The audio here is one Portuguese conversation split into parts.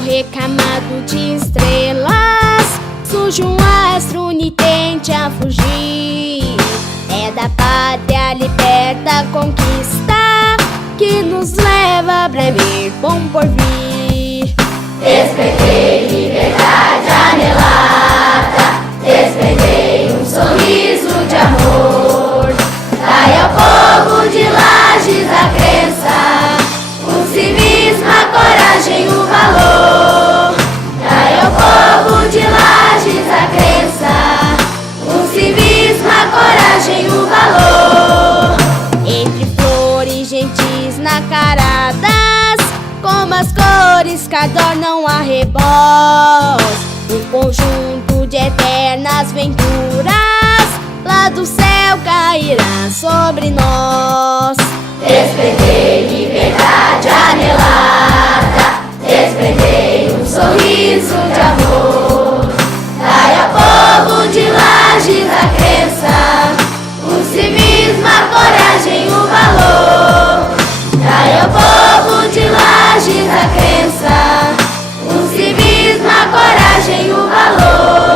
céu recamado de estrelas, surge um astro unitente a fugir. É da pátria liberta a conquista que nos leva a breve bom porvir. Despertei liberdade anelada, despertei um sorriso de amor. Dai ao povo de Lages a crença, o civismo, a coragem, o valor. Dai ao povo de Lages a crença, o civismo, a coragem, o valor. Entre flores gentis nacaradas, como as cores que adornam a reboz, um conjunto de eternas venturas lá do céu cairá sobre nós. Despertei liberdade anelada, despertei um sorriso de amor. Dai ao povo de Lages a crença, o civismo, a coragem, o valor. Dai ao povo de Lages a crença, o civismo, a coragem, o valor.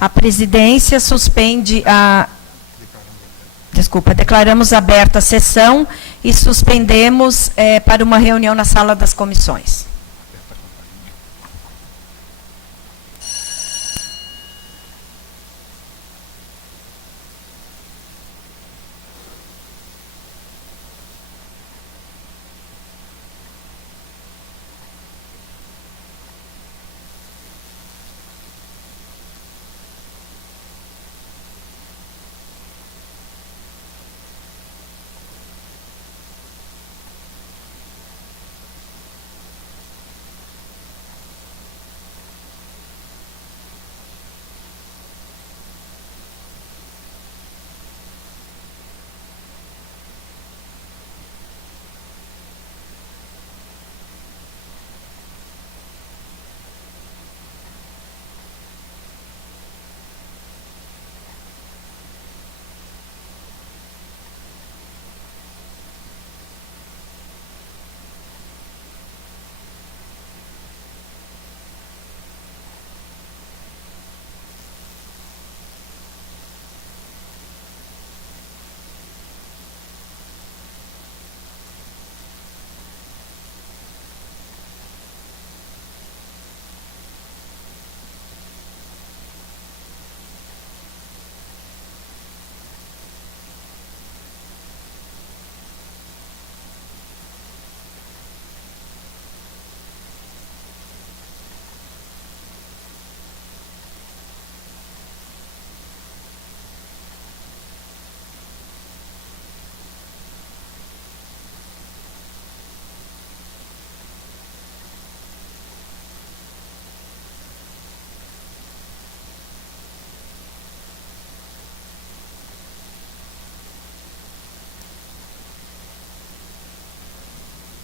A presidência suspende a... Desculpa, declaramos aberta a sessão e suspendemos para uma reunião na sala das comissões.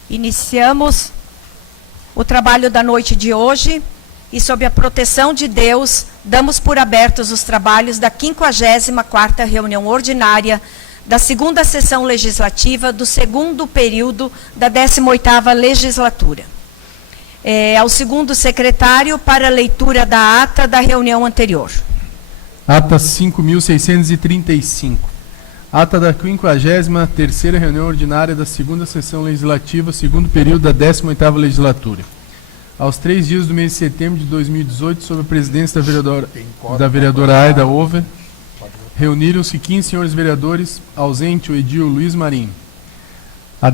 Iniciamos o trabalho da noite de hoje e, sob a proteção de Deus, damos por abertos os trabalhos da 54ª reunião ordinária da segunda sessão legislativa do segundo período da 18ª legislatura. Ao segundo secretário para a leitura da ata da reunião anterior. Ata 5.635. Ata da 53ª reunião ordinária da segunda sessão legislativa, segundo período da 18ª legislatura. Aos 3 dias do mês de setembro de 2018, sob a presidência da vereadora Aida Over, reuniram-se 15 senhores vereadores, ausente o edil Luiz Marinho. A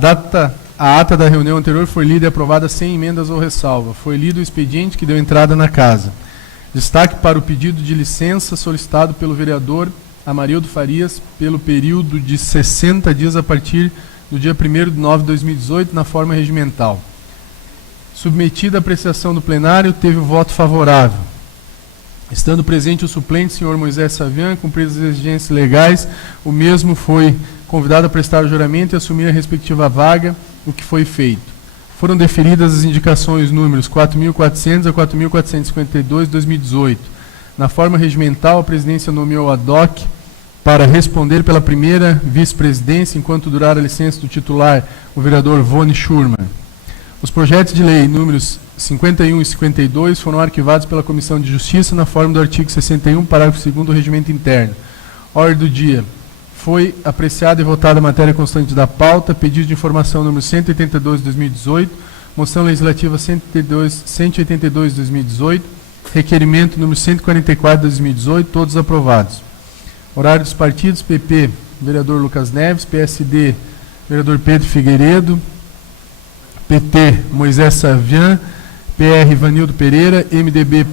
ata da reunião anterior foi lida e aprovada sem emendas ou ressalva. Foi lido o expediente que deu entrada na casa. Destaque para o pedido de licença solicitado pelo vereador Amarildo Farias, pelo período de 60 dias a partir do dia 1º de 9 de 2018, na forma regimental. Submetida à apreciação do plenário, teve o voto favorável. Estando presente o suplente, senhor Moisés Savian, cumpridas as exigências legais, o mesmo foi convidado a prestar o juramento e assumir a respectiva vaga, o que foi feito. Foram deferidas as indicações números 4.400 a 4.452 de 2018. Na forma regimental, a presidência nomeou ad hoc para responder pela primeira vice-presidência, enquanto durar a licença do titular, o vereador Vone Schurman. Os projetos de lei números 51 e 52 foram arquivados pela Comissão de Justiça na forma do artigo 61, parágrafo 2º do Regimento Interno. Ordem do dia. Foi apreciada e votada a matéria constante da pauta, pedido de informação número 182 de 2018, moção legislativa 182 de 2018, requerimento número 144 de 2018, todos aprovados. Horário dos partidos: PP, vereador Lucas Neves; PSD, vereador Pedro Figueiredo; PT, Moisés Savian; PR, Vanildo Pereira; MDB,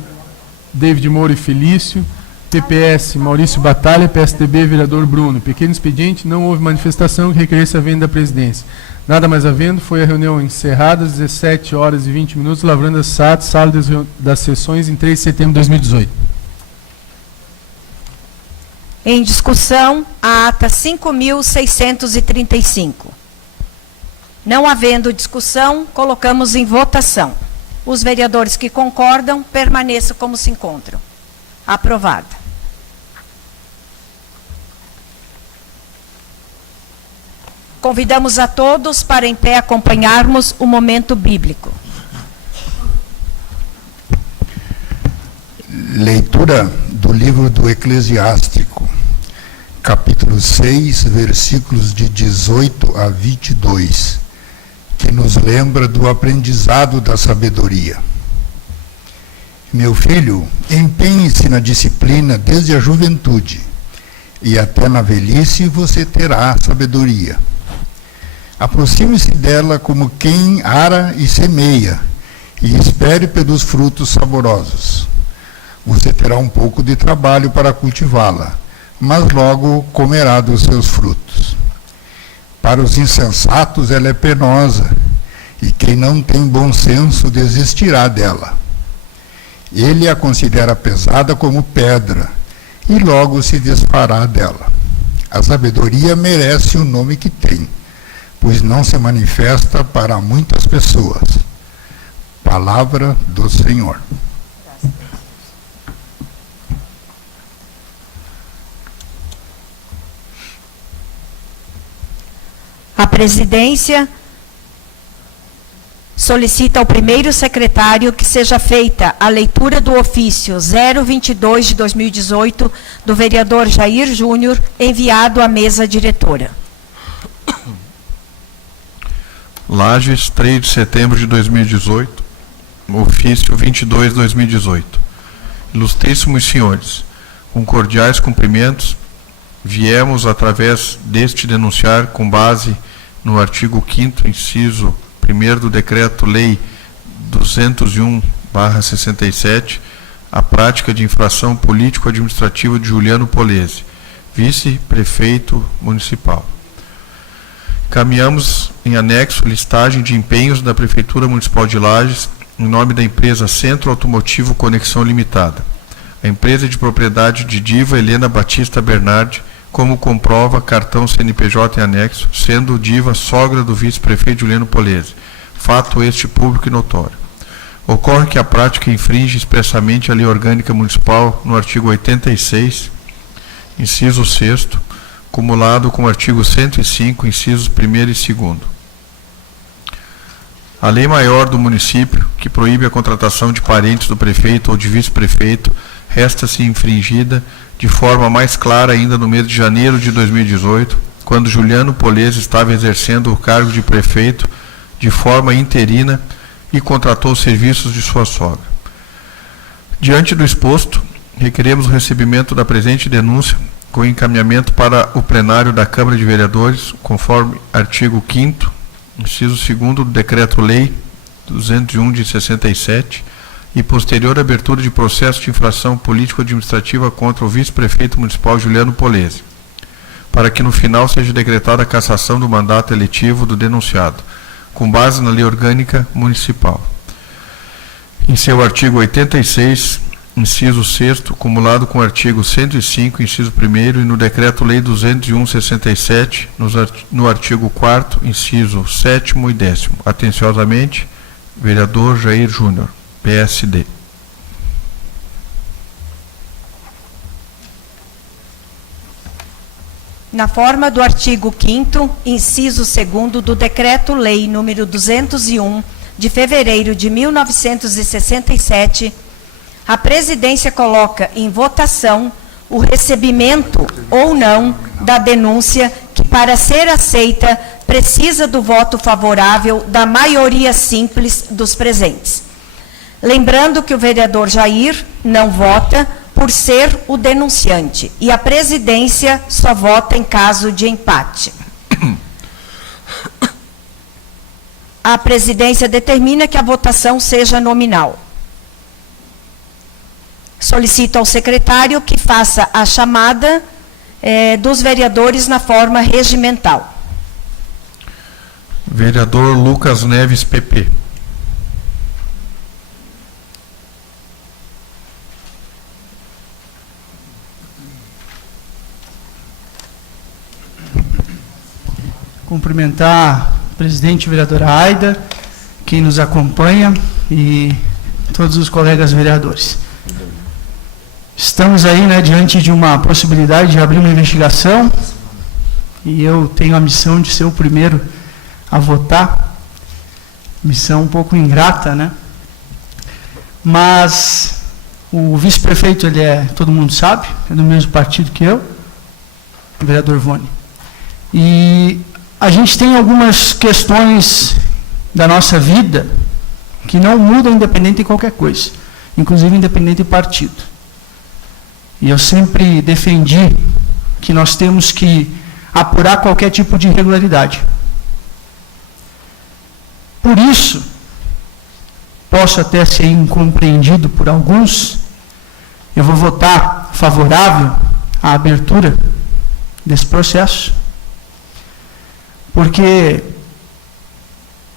David Moura e Felício; PPS, Maurício Batalha; PSDB, vereador Bruno. Pequeno expediente, não houve manifestação que requeresse a venda da presidência. Nada mais havendo, foi a reunião encerrada às 17 horas e 20 minutos, lavrando a SAT, sala das sessões, em 3 de setembro de 2018. Em discussão, a ata 5.635. Não havendo discussão, colocamos em votação. Os vereadores que concordam, permaneçam como se encontram. Aprovada. Convidamos a todos para em pé acompanharmos o momento bíblico. Leitura do do livro do Eclesiástico, capítulo 6, versículos de 18 a 22, que nos lembra do aprendizado da sabedoria. Meu filho, empenhe-se na disciplina desde a juventude, e até na velhice você terá sabedoria. Aproxime-se dela como quem ara e semeia, e espere pelos frutos saborosos. Você terá um pouco de trabalho para cultivá-la, mas logo comerá dos seus frutos. Para os insensatos ela é penosa, e quem não tem bom senso desistirá dela. Ele a considera pesada como pedra, e logo se desfará dela. A sabedoria merece o nome que tem, pois não se manifesta para muitas pessoas. Palavra do Senhor. A presidência solicita ao primeiro secretário que seja feita a leitura do ofício 022 de 2018 do vereador Jair Júnior, enviado à mesa diretora. Lages, 3 de setembro de 2018, ofício 22 de 2018. Ilustríssimos senhores, com cordiais cumprimentos, viemos através deste denunciar, com base no artigo 5º, inciso 1º do Decreto-Lei 201/67, a prática de infração político-administrativa de Juliano Polese, vice-prefeito municipal. Caminhamos em anexo listagem de empenhos da Prefeitura Municipal de Lages em nome da empresa Centro Automotivo Conexão Limitada, a empresa de propriedade de Diva Helena Batista Bernardi, como comprova cartão CNPJ em anexo, sendo Diva sogra do vice-prefeito Juliano Polese, fato este público e notório. Ocorre que a prática infringe expressamente a Lei Orgânica Municipal no artigo 86, inciso 6º, cumulado com o artigo 105, incisos 1º e 2º. A lei maior do município, que proíbe a contratação de parentes do prefeito ou de vice-prefeito, resta-se infringida de forma mais clara ainda no mês de janeiro de 2018, quando Juliano Polese estava exercendo o cargo de prefeito de forma interina e contratou os serviços de sua sogra. Diante do exposto, requeremos o recebimento da presente denúncia com encaminhamento para o plenário da Câmara de Vereadores, conforme artigo 5º, inciso 2º do Decreto-Lei 201 de 67, e posterior abertura de processo de infração político-administrativa contra o vice-prefeito municipal Juliano Polese, para que no final seja decretada a cassação do mandato eletivo do denunciado, com base na Lei Orgânica Municipal. Em seu artigo 86, inciso 6º, cumulado com o artigo 105, inciso 1º, e no Decreto-Lei 201/67, no artigo 4º, inciso 7º e 10º. Atenciosamente, vereador Jair Júnior, PSD. Na forma do artigo 5º, inciso 2º do Decreto-Lei número 201, de fevereiro de 1967, a presidência coloca em votação o recebimento ou não da denúncia que, para ser aceita, precisa do voto favorável da maioria simples dos presentes. Lembrando que o vereador Jair não vota por ser o denunciante e a presidência só vota em caso de empate. A presidência determina que a votação seja nominal. Solicito ao secretário que faça a chamada dos vereadores na forma regimental. Vereador Lucas Neves, PP. Cumprimentar a presidente vereadora Aida, quem nos acompanha e todos os colegas vereadores. Estamos aí, diante de uma possibilidade de abrir uma investigação e eu tenho a missão de ser o primeiro a votar. Missão um pouco ingrata, Mas O vice-prefeito, todo mundo sabe, é do mesmo partido que eu, o vereador Vone. E a gente tem algumas questões da nossa vida que não mudam independente de qualquer coisa, inclusive independente de partido. E eu sempre defendi que nós temos que apurar qualquer tipo de irregularidade. Por isso, posso até ser incompreendido por alguns, eu vou votar favorável à abertura desse processo, porque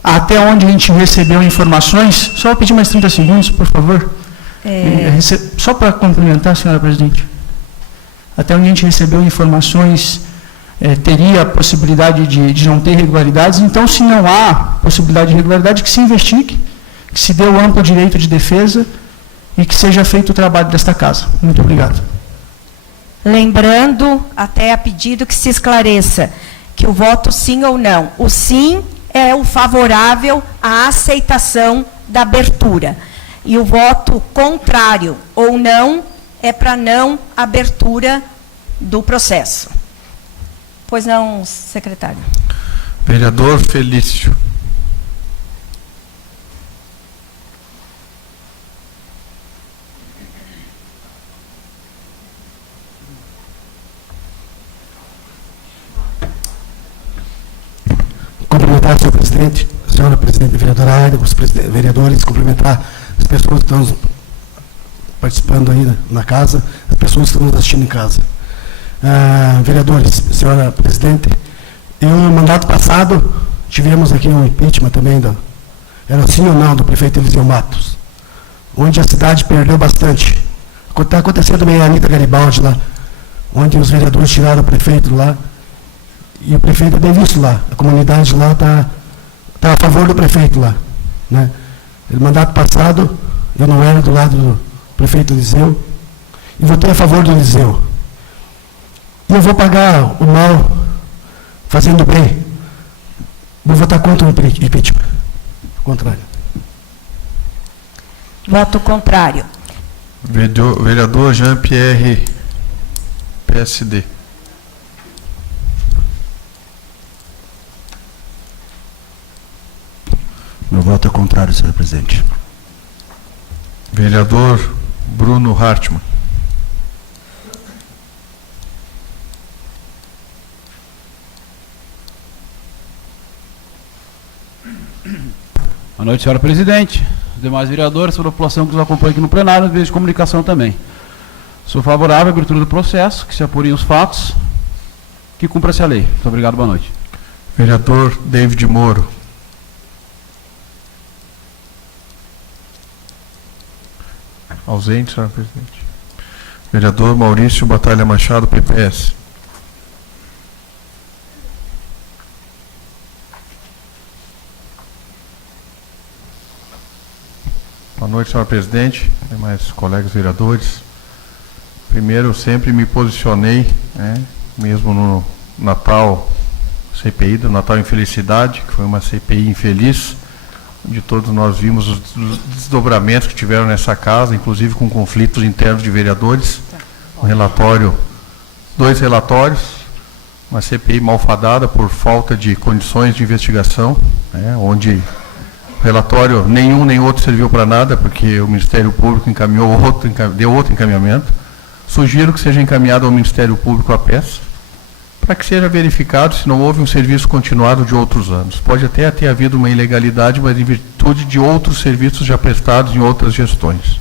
até onde a gente recebeu informações, só vou pedir mais 30 segundos, por favor, só para complementar, senhora presidente, até onde a gente recebeu informações, teria a possibilidade de não ter irregularidades. Então, se não há possibilidade de irregularidade, que se investigue, que se dê o amplo direito de defesa e que seja feito o trabalho desta casa. Muito obrigado. Lembrando, até a pedido que se esclareça, que o voto sim ou não. O sim é o favorável à aceitação da abertura. E o voto contrário ou não é para não abertura do processo. Pois não, secretário. Vereador Felício. Cumprimentar o senhor presidente, a senhora presidente, vereadora Aida, os vereadores, cumprimentar as pessoas que estão participando aí na casa, as pessoas que estão nos assistindo em casa. Vereadores, senhora presidente, no mandato passado tivemos aqui um impeachment também, era sim ou não, do prefeito Eliseu Matos, onde a cidade perdeu bastante. Está acontecendo também a Anitta Garibaldi lá, onde os vereadores tiraram o prefeito lá, e o prefeito é bem visto lá, a comunidade lá está a favor do prefeito lá, né? No mandato passado, eu não era do lado do prefeito Eliseu, e votei a favor do Eliseu. E eu vou pagar o mal fazendo bem. Vou votar contra o impeachment. Contrário. Voto contrário. Vereador Jean-Pierre, PSD. Meu voto é contrário, senhor presidente. Vereador Bruno Hartmann. Boa noite, senhora presidente, os demais vereadores, toda a população que nos acompanha aqui no plenário, nos meios de comunicação também. Sou favorável à abertura do processo, que se apurem os fatos, que cumpra-se a lei. Muito obrigado, boa noite. Vereador David Moro. Ausente, senhora presidente. Vereador Maurício Batalha Machado, PPS. Boa noite, senhora presidente, demais colegas vereadores. Primeiro, eu sempre me posicionei, mesmo no Natal, CPI do Natal Infelicidade, que foi uma CPI infeliz, onde todos nós vimos os desdobramentos que tiveram nessa casa, inclusive com conflitos internos de vereadores. Um relatório, 2 relatórios, uma CPI malfadada por falta de condições de investigação, onde o relatório nenhum nem outro serviu para nada, porque o Ministério Público deu outro encaminhamento. Sugiro que seja encaminhado ao Ministério Público a peça, para que seja verificado se não houve um serviço continuado de outros anos. Pode até ter havido uma ilegalidade, mas em virtude de outros serviços já prestados em outras gestões.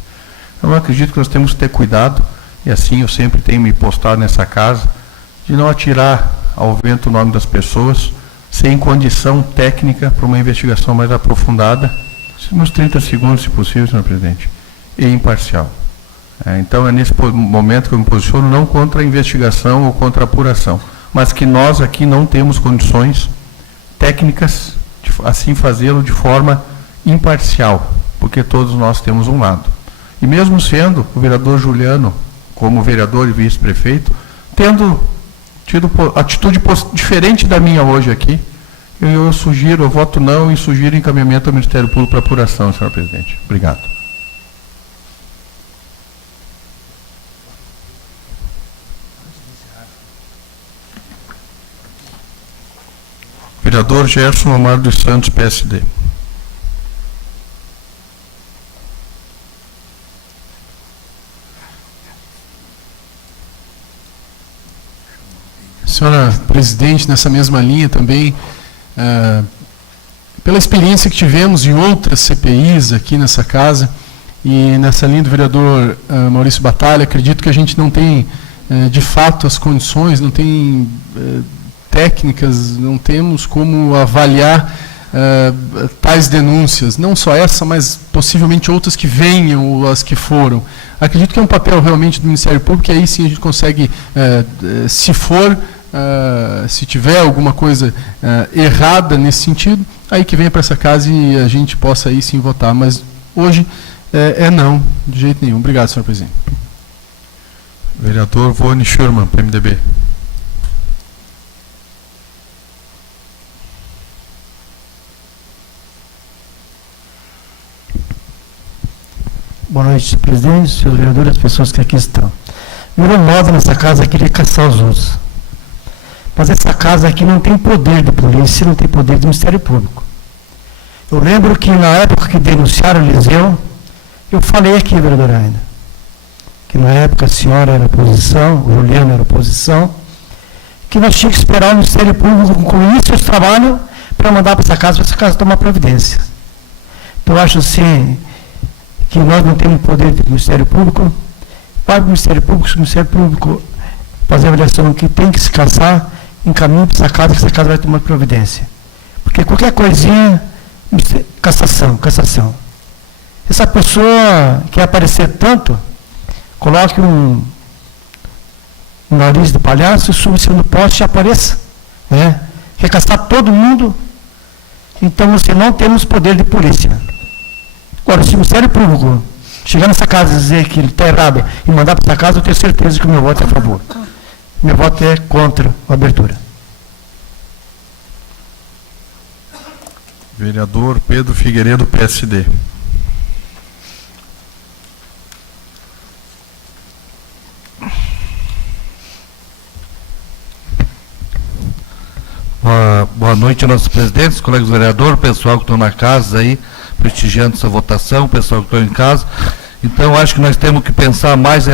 Eu acredito que nós temos que ter cuidado, e assim eu sempre tenho me postado nessa casa, de não atirar ao vento o nome das pessoas, sem condição técnica para uma investigação mais aprofundada, nos 30 segundos, se possível, senhor presidente, e imparcial. Então, é nesse momento que eu me posiciono não contra a investigação ou contra a apuração, mas que nós aqui não temos condições técnicas de assim fazê-lo de forma imparcial, porque todos nós temos um lado. E mesmo sendo o vereador Juliano, como vereador e vice-prefeito, tendo tido atitude diferente da minha hoje aqui, eu sugiro, eu voto não e sugiro encaminhamento ao Ministério Público para apuração, senhor presidente. Obrigado. Vereador Gerson Amaro dos Santos, PSD. Senhora presidente, nessa mesma linha também, pela experiência que tivemos em outras CPIs aqui nessa casa, e nessa linha do vereador Maurício Batalha, acredito que a gente não tem, de fato, as condições, não tem técnicas, não temos como avaliar tais denúncias, não só essa, mas possivelmente outras que venham ou as que foram. Acredito que é um papel realmente do Ministério Público, e aí sim a gente consegue, se for, se tiver alguma coisa errada nesse sentido, aí que venha para essa casa e a gente possa aí sim votar. Mas hoje não, de jeito nenhum. Obrigado, senhor presidente. Vereador Vone Schurman, PMDB. Boa noite, presidente, senhores vereadores, as pessoas que aqui estão. Virou moda nessa casa aqui de caçar os outros. Mas essa casa aqui não tem poder de polícia, não tem poder do Ministério Público. Eu lembro que na época que denunciaram o Eliseu, eu falei aqui, vereadora ainda, que na época a senhora era oposição, o Juliano era oposição, que nós tínhamos que esperar o Ministério Público concluir seus trabalhos para mandar para essa casa tomar providência. Então, eu acho assim, que nós não temos poder do Ministério Público, vai para o Ministério Público, se o Ministério Público fazer a avaliação que tem que se caçar, encaminhe para essa casa, que essa casa vai tomar providência. Porque qualquer coisinha, cassação. Essa pessoa quer aparecer tanto, coloque um nariz de palhaço, suba-se no poste e apareça. Né? Quer caçar todo mundo, então você não temos poder de polícia. Agora, se o Ministério Público chegar nessa casa e dizer que ele está errado e mandar para essa casa, eu tenho certeza que o meu voto é a favor. Meu voto é contra a abertura. Vereador Pedro Figueiredo, PSD. Boa noite, nossos presidentes, colegas vereadores, pessoal que estão na casa aí, prestigiando essa votação, pessoal que estão em casa. Então, acho que nós temos que pensar mais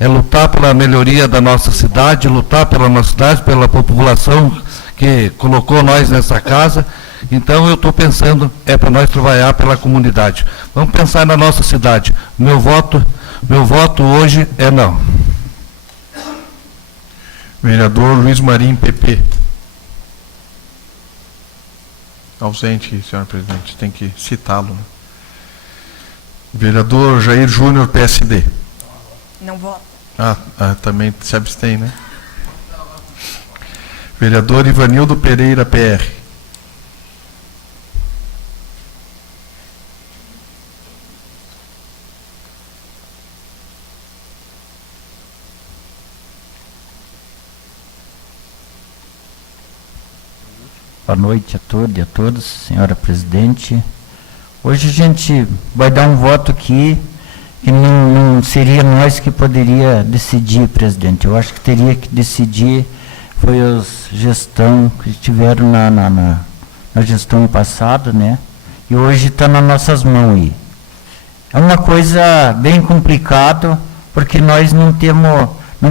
lutar pela melhoria da nossa cidade, lutar pela nossa cidade, pela população que colocou nós nessa casa. Então, eu estou pensando, para nós trabalhar pela comunidade. Vamos pensar na nossa cidade. Meu voto hoje é não. Vereador Luiz Marinho, PP. Ausente, senhor presidente, tem que citá-lo. Né? Vereador Jair Júnior, PSD. Não voto. Também se abstém, né? Vereador Ivanildo Pereira, PR. Boa noite a todos e a todas, senhora presidente. Hoje a gente vai dar um voto aqui que não seria nós que poderia decidir, presidente. Eu acho que teria que decidir foi a gestão que tiveram na gestão passada, né? E hoje está nas nossas mãos aí. É uma coisa bem complicada, porque nós não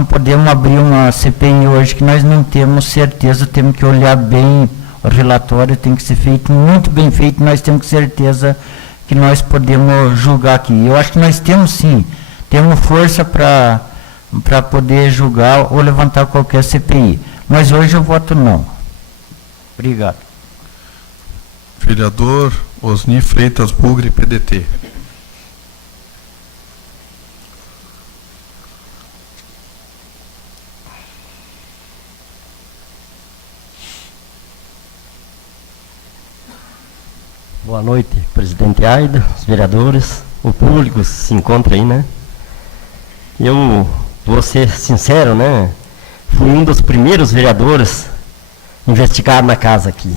podemos abrir uma CPI hoje que nós não temos certeza, temos que olhar bem. O relatório tem que ser feito, muito bem feito, nós temos certeza que nós podemos julgar aqui. Eu acho que nós temos sim, temos força para poder julgar ou levantar qualquer CPI. Mas hoje eu voto não. Obrigado. Vereador Osni Freitas Bugre, PDT. Boa noite, presidente Aida, os vereadores, o público se encontra aí, né? Eu vou ser sincero, né? Fui um dos primeiros vereadores investigados na casa aqui.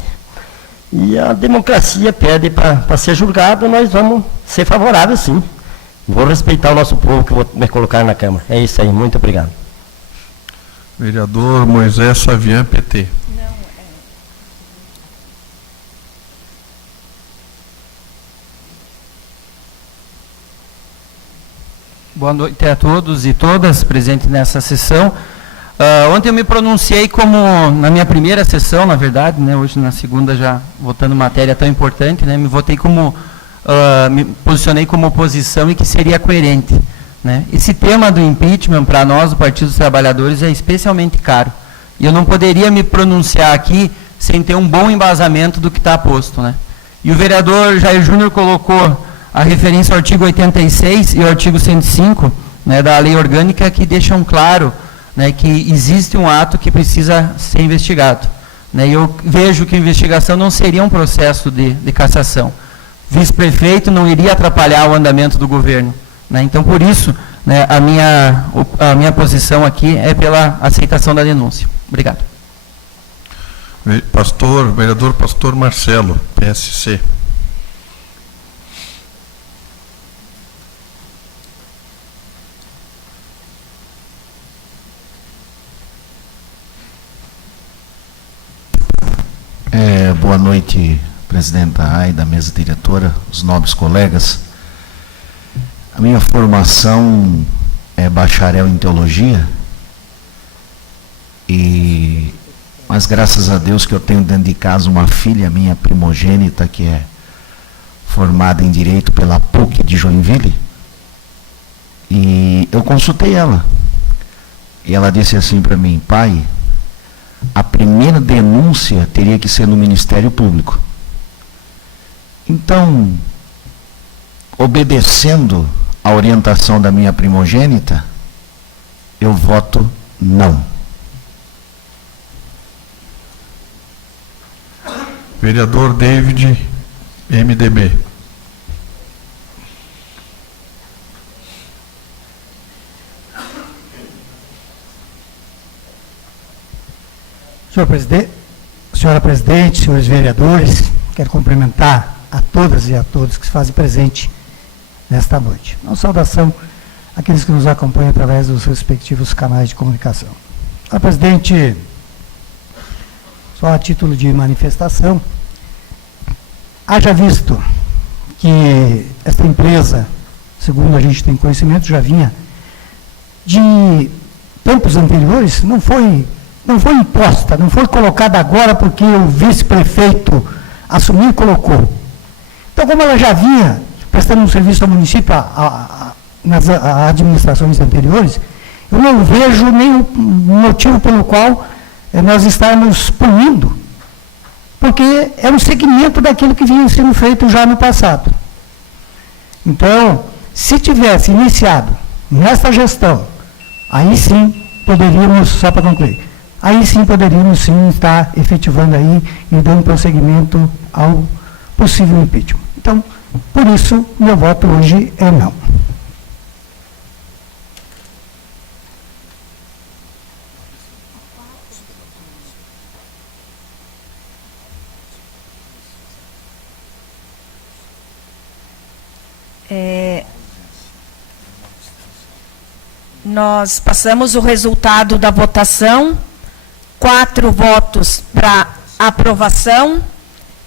E a democracia pede para ser julgado, nós vamos ser favoráveis, sim. Vou respeitar o nosso povo que vou me colocar na Câmara. É isso aí, muito obrigado. Vereador Moisés Savian, PT. Boa noite a todos e todas presentes nessa sessão. Ontem eu me pronunciei como, na minha primeira sessão, na verdade, né, hoje na segunda já votando matéria tão importante, né, me posicionei como oposição e que seria coerente. Né. Esse tema do impeachment, para nós, do Partido dos Trabalhadores, é especialmente caro. E eu não poderia me pronunciar aqui sem ter um bom embasamento do que está posto. Né. E o vereador Jair Júnior colocou a referência ao artigo 86 e ao artigo 105, né, da lei orgânica, que deixam claro, né, que existe um ato que precisa ser investigado. Né, e eu vejo que a investigação não seria um processo de cassação. Vice-prefeito não iria atrapalhar o andamento do governo. Né, então, por isso, né, a minha posição aqui é pela aceitação da denúncia. Obrigado. Vereador Pastor Marcelo, PSC. Boa noite, presidenta Aida, mesa diretora, os nobres colegas. A minha formação é bacharel em teologia, mas graças a Deus que eu tenho dentro de casa uma filha minha primogênita que é formada em Direito pela PUC de Joinville, e eu consultei ela, e ela disse assim para mim: pai, a primeira denúncia teria que ser no Ministério Público. Então, obedecendo a orientação da minha primogênita, eu voto não. Vereador David, MDB. Senhora Presidente, senhores vereadores, quero cumprimentar a todas e a todos que se fazem presente nesta noite. Uma saudação àqueles que nos acompanham através dos respectivos canais de comunicação. Senhora Presidente, só a título de manifestação, haja visto que esta empresa, segundo a gente tem conhecimento, já vinha de tempos anteriores, não foi imposta, não foi colocada agora porque o vice-prefeito assumiu e colocou. Então, como ela já vinha prestando um serviço ao município nas administrações anteriores, eu não vejo nenhum motivo pelo qual nós estarmos punindo, porque é um segmento daquilo que vinha sendo feito já no passado. Então, se tivesse iniciado nesta gestão, aí sim poderíamos, só para concluir, aí sim poderíamos sim estar efetivando aí e dando prosseguimento ao possível impeachment. Então, por isso, meu voto hoje é não. Nós passamos o resultado da votação. 4 votos para aprovação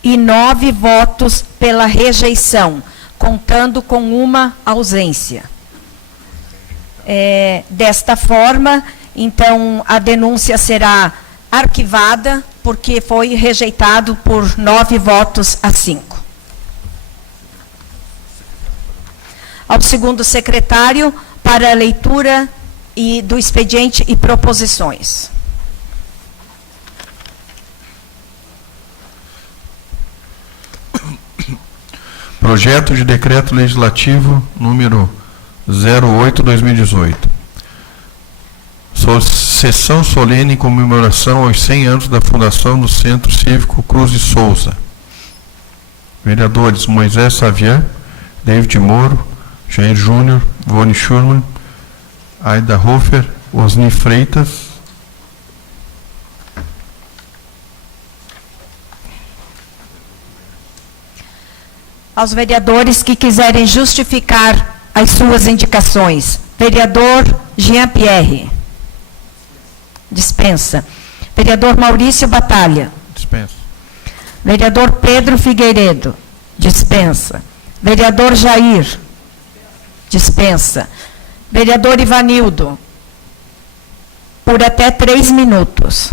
e 9 votos pela rejeição, contando com uma ausência. Desta forma, então, a denúncia será arquivada, porque foi rejeitado por 9 votos a 5. Ao segundo secretário, para a leitura do expediente e proposições. Projeto de Decreto Legislativo número 08/2018. Sessão solene em comemoração aos 100 anos da fundação do Centro Cívico Cruz de Souza. Vereadores Moisés Savian, David Moro, Jair Júnior, Vone Schurman, Aida Hofer, Osni Freitas, aos vereadores que quiserem justificar as suas indicações. Vereador Jean-Pierre. Dispensa. Vereador Maurício Batalha. Dispensa. Vereador Pedro Figueiredo. Dispensa. Vereador Jair. Dispensa. Vereador Ivanildo, por até 3 minutos.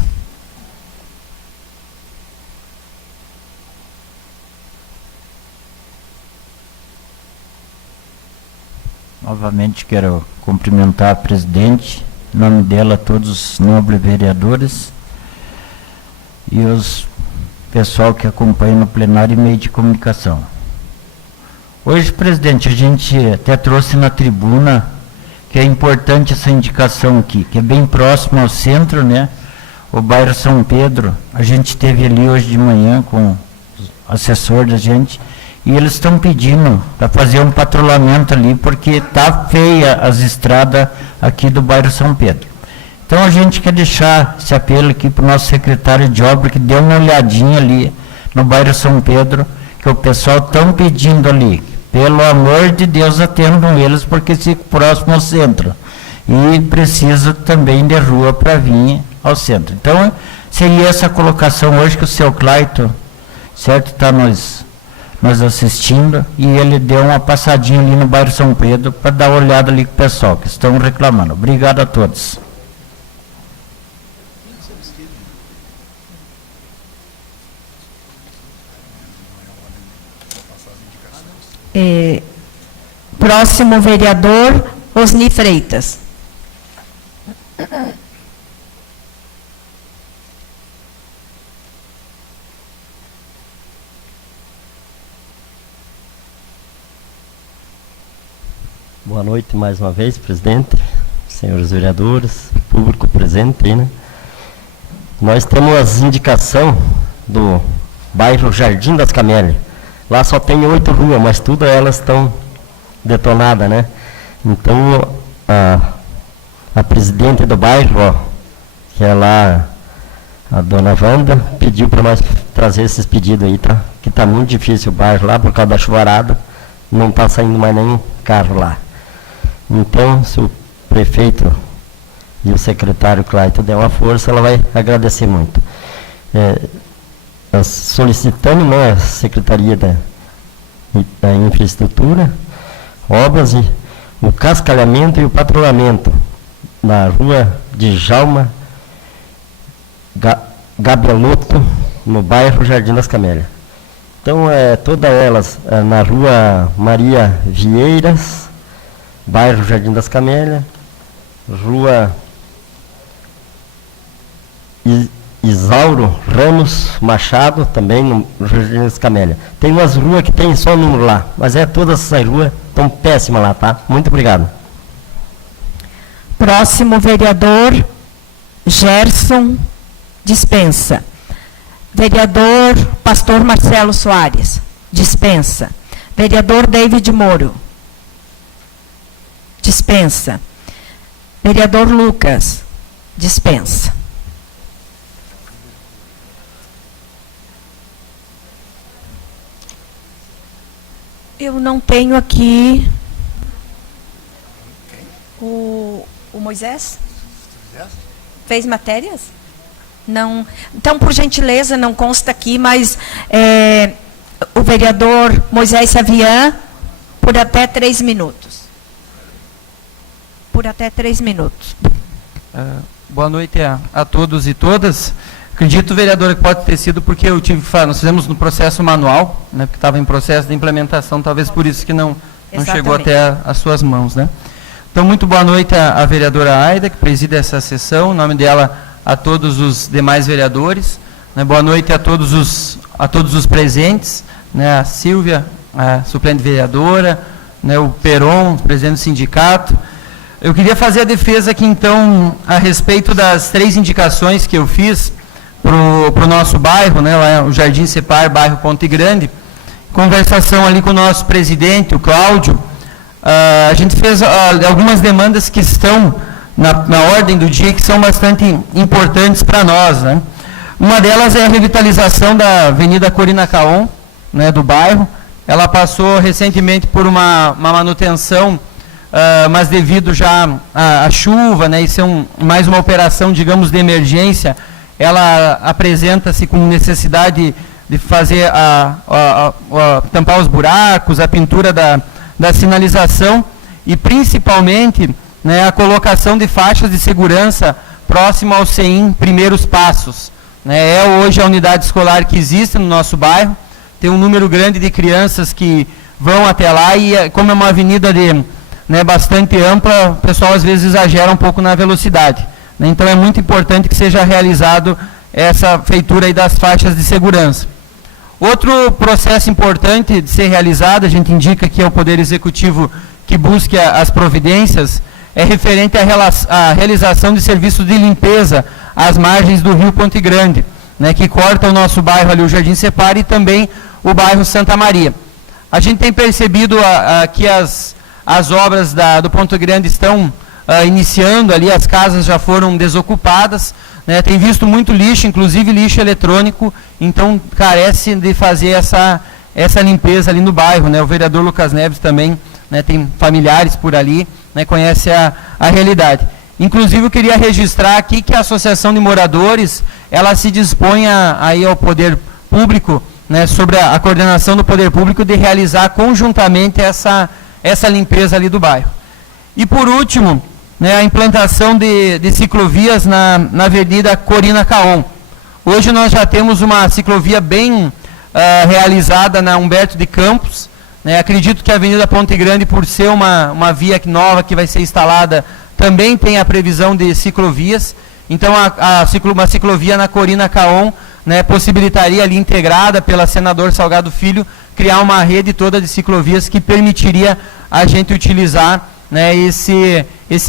Novamente quero cumprimentar a presidente, em nome dela todos os nobres vereadores e os pessoal que acompanha no plenário e meio de comunicação. Hoje, presidente, a gente até trouxe na tribuna que é importante essa indicação aqui, que é bem próximo ao centro, né? O bairro São Pedro. A gente esteve ali hoje de manhã com o assessor da gente e eles estão pedindo para fazer um patrulhamento ali, porque tá feia as estradas aqui do bairro São Pedro. Então a gente quer deixar esse apelo aqui para o nosso secretário de obra, que dê uma olhadinha ali no bairro São Pedro, que o pessoal estão pedindo ali. Pelo amor de Deus, atendam eles, porque fica próximo ao centro. E precisa também de rua para vir ao centro. Então, seria essa colocação hoje que o seu Clayton, certo, está nos assistindo, e ele deu uma passadinha ali no bairro São Pedro para dar uma olhada ali com o pessoal que estão reclamando. Obrigado a todos. Próximo vereador, Osni Freitas. Boa noite mais uma vez, presidente, senhores vereadores, público presente aí, né? Nós temos indicação do bairro Jardim das Camélias. Lá só tem 8 ruas, mas todas elas estão detonadas, né? Então, a presidente do bairro, ó, que é lá a dona Wanda, pediu para nós trazer esses pedidos aí, tá? Que tá muito difícil o bairro lá, por causa da chuvarada, não tá saindo mais nenhum carro lá. Então, se o prefeito e o secretário Clayton der uma força, ela vai agradecer muito. Nós solicitamos, né, a Secretaria da Infraestrutura, obras e o cascalhamento e o patrulhamento na rua de Jalma Gabeloto, no bairro Jardim das Camélias. Então, todas elas na rua Maria Vieiras, bairro Jardim das Camélias, rua Isauro Ramos Machado, também no Jardim das Camélias. Tem umas ruas que tem só número lá, mas todas essas ruas estão péssimas lá, tá? Muito obrigado. Próximo vereador, Gerson dispensa. Vereador Pastor Marcelo Soares, dispensa. Vereador David Moro, dispensa. Vereador Lucas, dispensa. Eu não tenho aqui o Moisés? Fez matérias? Não. Então, por gentileza, não consta aqui, mas o vereador Moisés Savian, por até 3 minutos. Por até 3 minutos. Boa noite a todos e todas. Acredito, vereadora, que pode ter sido porque nós fizemos no processo manual, né, porque estava em processo de implementação, talvez por isso que não chegou até as suas mãos, né? Então, muito boa noite à vereadora Aida, que preside essa sessão, em nome dela a todos os demais vereadores, né, boa noite a todos os presentes, né, a Silvia, a suplente vereadora, né, o Peron, presidente do sindicato. Eu queria fazer a defesa aqui, então, a respeito das 3 indicações que eu fiz para o nosso bairro, né, lá o Jardim Cepar, bairro Ponte Grande. Conversação ali com o nosso presidente, o Cláudio, a gente fez algumas demandas que estão na ordem do dia, que são bastante importantes para nós, né. Uma delas é a revitalização da Avenida Corina Caon, né, do bairro. Ela passou recentemente por uma manutenção, mas devido já à chuva, né, e ser mais uma operação, digamos, de emergência, ela apresenta-se com necessidade de fazer tampar os buracos, a pintura da sinalização e, principalmente, né, a colocação de faixas de segurança próximo ao CEIM Primeiros Passos. Né, é hoje a unidade escolar que existe no nosso bairro, tem um número grande de crianças que vão até lá e, como é uma avenida bastante ampla, o pessoal às vezes exagera um pouco na velocidade. Né, então é muito importante que seja realizado essa feitura aí das faixas de segurança. Outro processo importante de ser realizado, a gente indica que é o Poder Executivo que busque as providências, é referente à realização de serviços de limpeza às margens do Rio Ponte Grande, né, que corta o nosso bairro ali, o Jardim Separa, e também o bairro Santa Maria. A gente tem percebido que as obras do Ponte Grande estão iniciando ali, as casas já foram desocupadas, né, tem visto muito lixo, inclusive lixo eletrônico, então carece de fazer essa limpeza ali no bairro. Né, o vereador Lucas Neves também, né, tem familiares por ali, né, conhece a realidade. Inclusive, eu queria registrar aqui que a Associação de Moradores, ela se dispõe aí ao Poder Público, né, sobre a coordenação do Poder Público, de realizar conjuntamente essa limpeza ali do bairro. E, por último, né, a implantação de ciclovias na Avenida Corina Caon. Hoje nós já temos uma ciclovia bem realizada na Humberto de Campos. Né, acredito que a Avenida Ponte Grande, por ser uma via nova que vai ser instalada, também tem a previsão de ciclovias. Então, uma ciclovia na Corina Caon, né, possibilitaria ali, integrada pela Senador Salgado Filho, criar uma rede toda de ciclovias que permitiria a gente utilizar, né, esse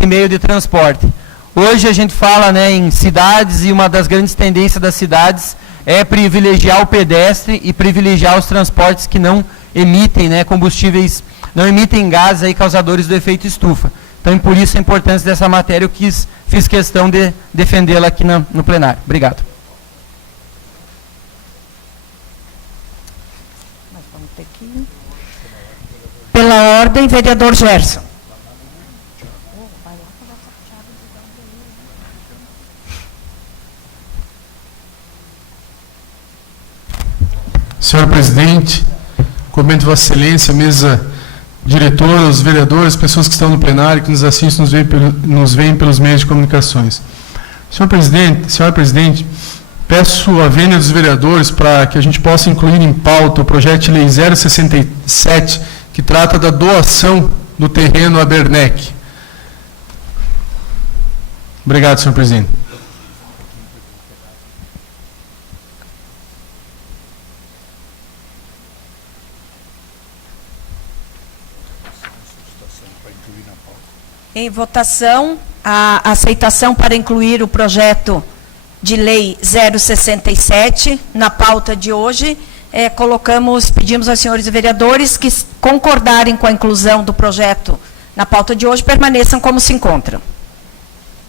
meio de transporte. Hoje a gente fala, né, em cidades, e uma das grandes tendências das cidades é privilegiar o pedestre e privilegiar os transportes que não emitem, né, combustíveis, não emitem gases aí causadores do efeito estufa. Então, por isso a importância dessa matéria, eu fiz questão de defendê-la aqui no plenário. Obrigado. Pela ordem, vereador Gerson. Senhor presidente, cumprimento Vossa Excelência, mesa diretora, os vereadores, pessoas que estão no plenário, que nos assistem, nos veem pelos meios de comunicações. Senhora presidente, peço a vênia dos vereadores para que a gente possa incluir em pauta o projeto de lei 067, que trata da doação do terreno à Bernec. Obrigado, senhor presidente. Em votação, a aceitação para incluir o projeto de lei 067 na pauta de hoje. Pedimos aos senhores vereadores que concordarem com a inclusão do projeto na pauta de hoje, permaneçam como se encontram.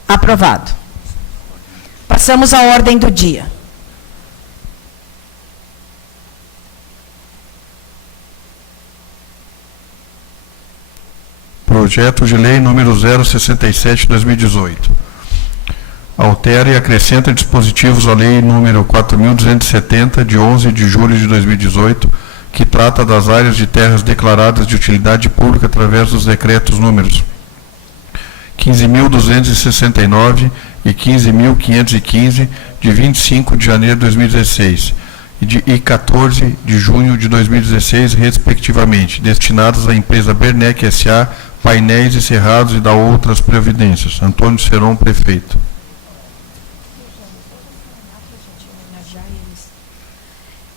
Aprovado. Passamos à ordem do dia. Projeto de lei número 067/2018. Altera e acrescenta dispositivos à lei número 4.270, de 11 de julho de 2018, que trata das áreas de terras declaradas de utilidade pública através dos decretos números 15.269 e 15.515, de 25 de janeiro de 2016, e 14 de junho de 2016, respectivamente, destinadas à empresa Bernec S.A., painéis e cerrados, e da outras providências. Antônio Seron, prefeito.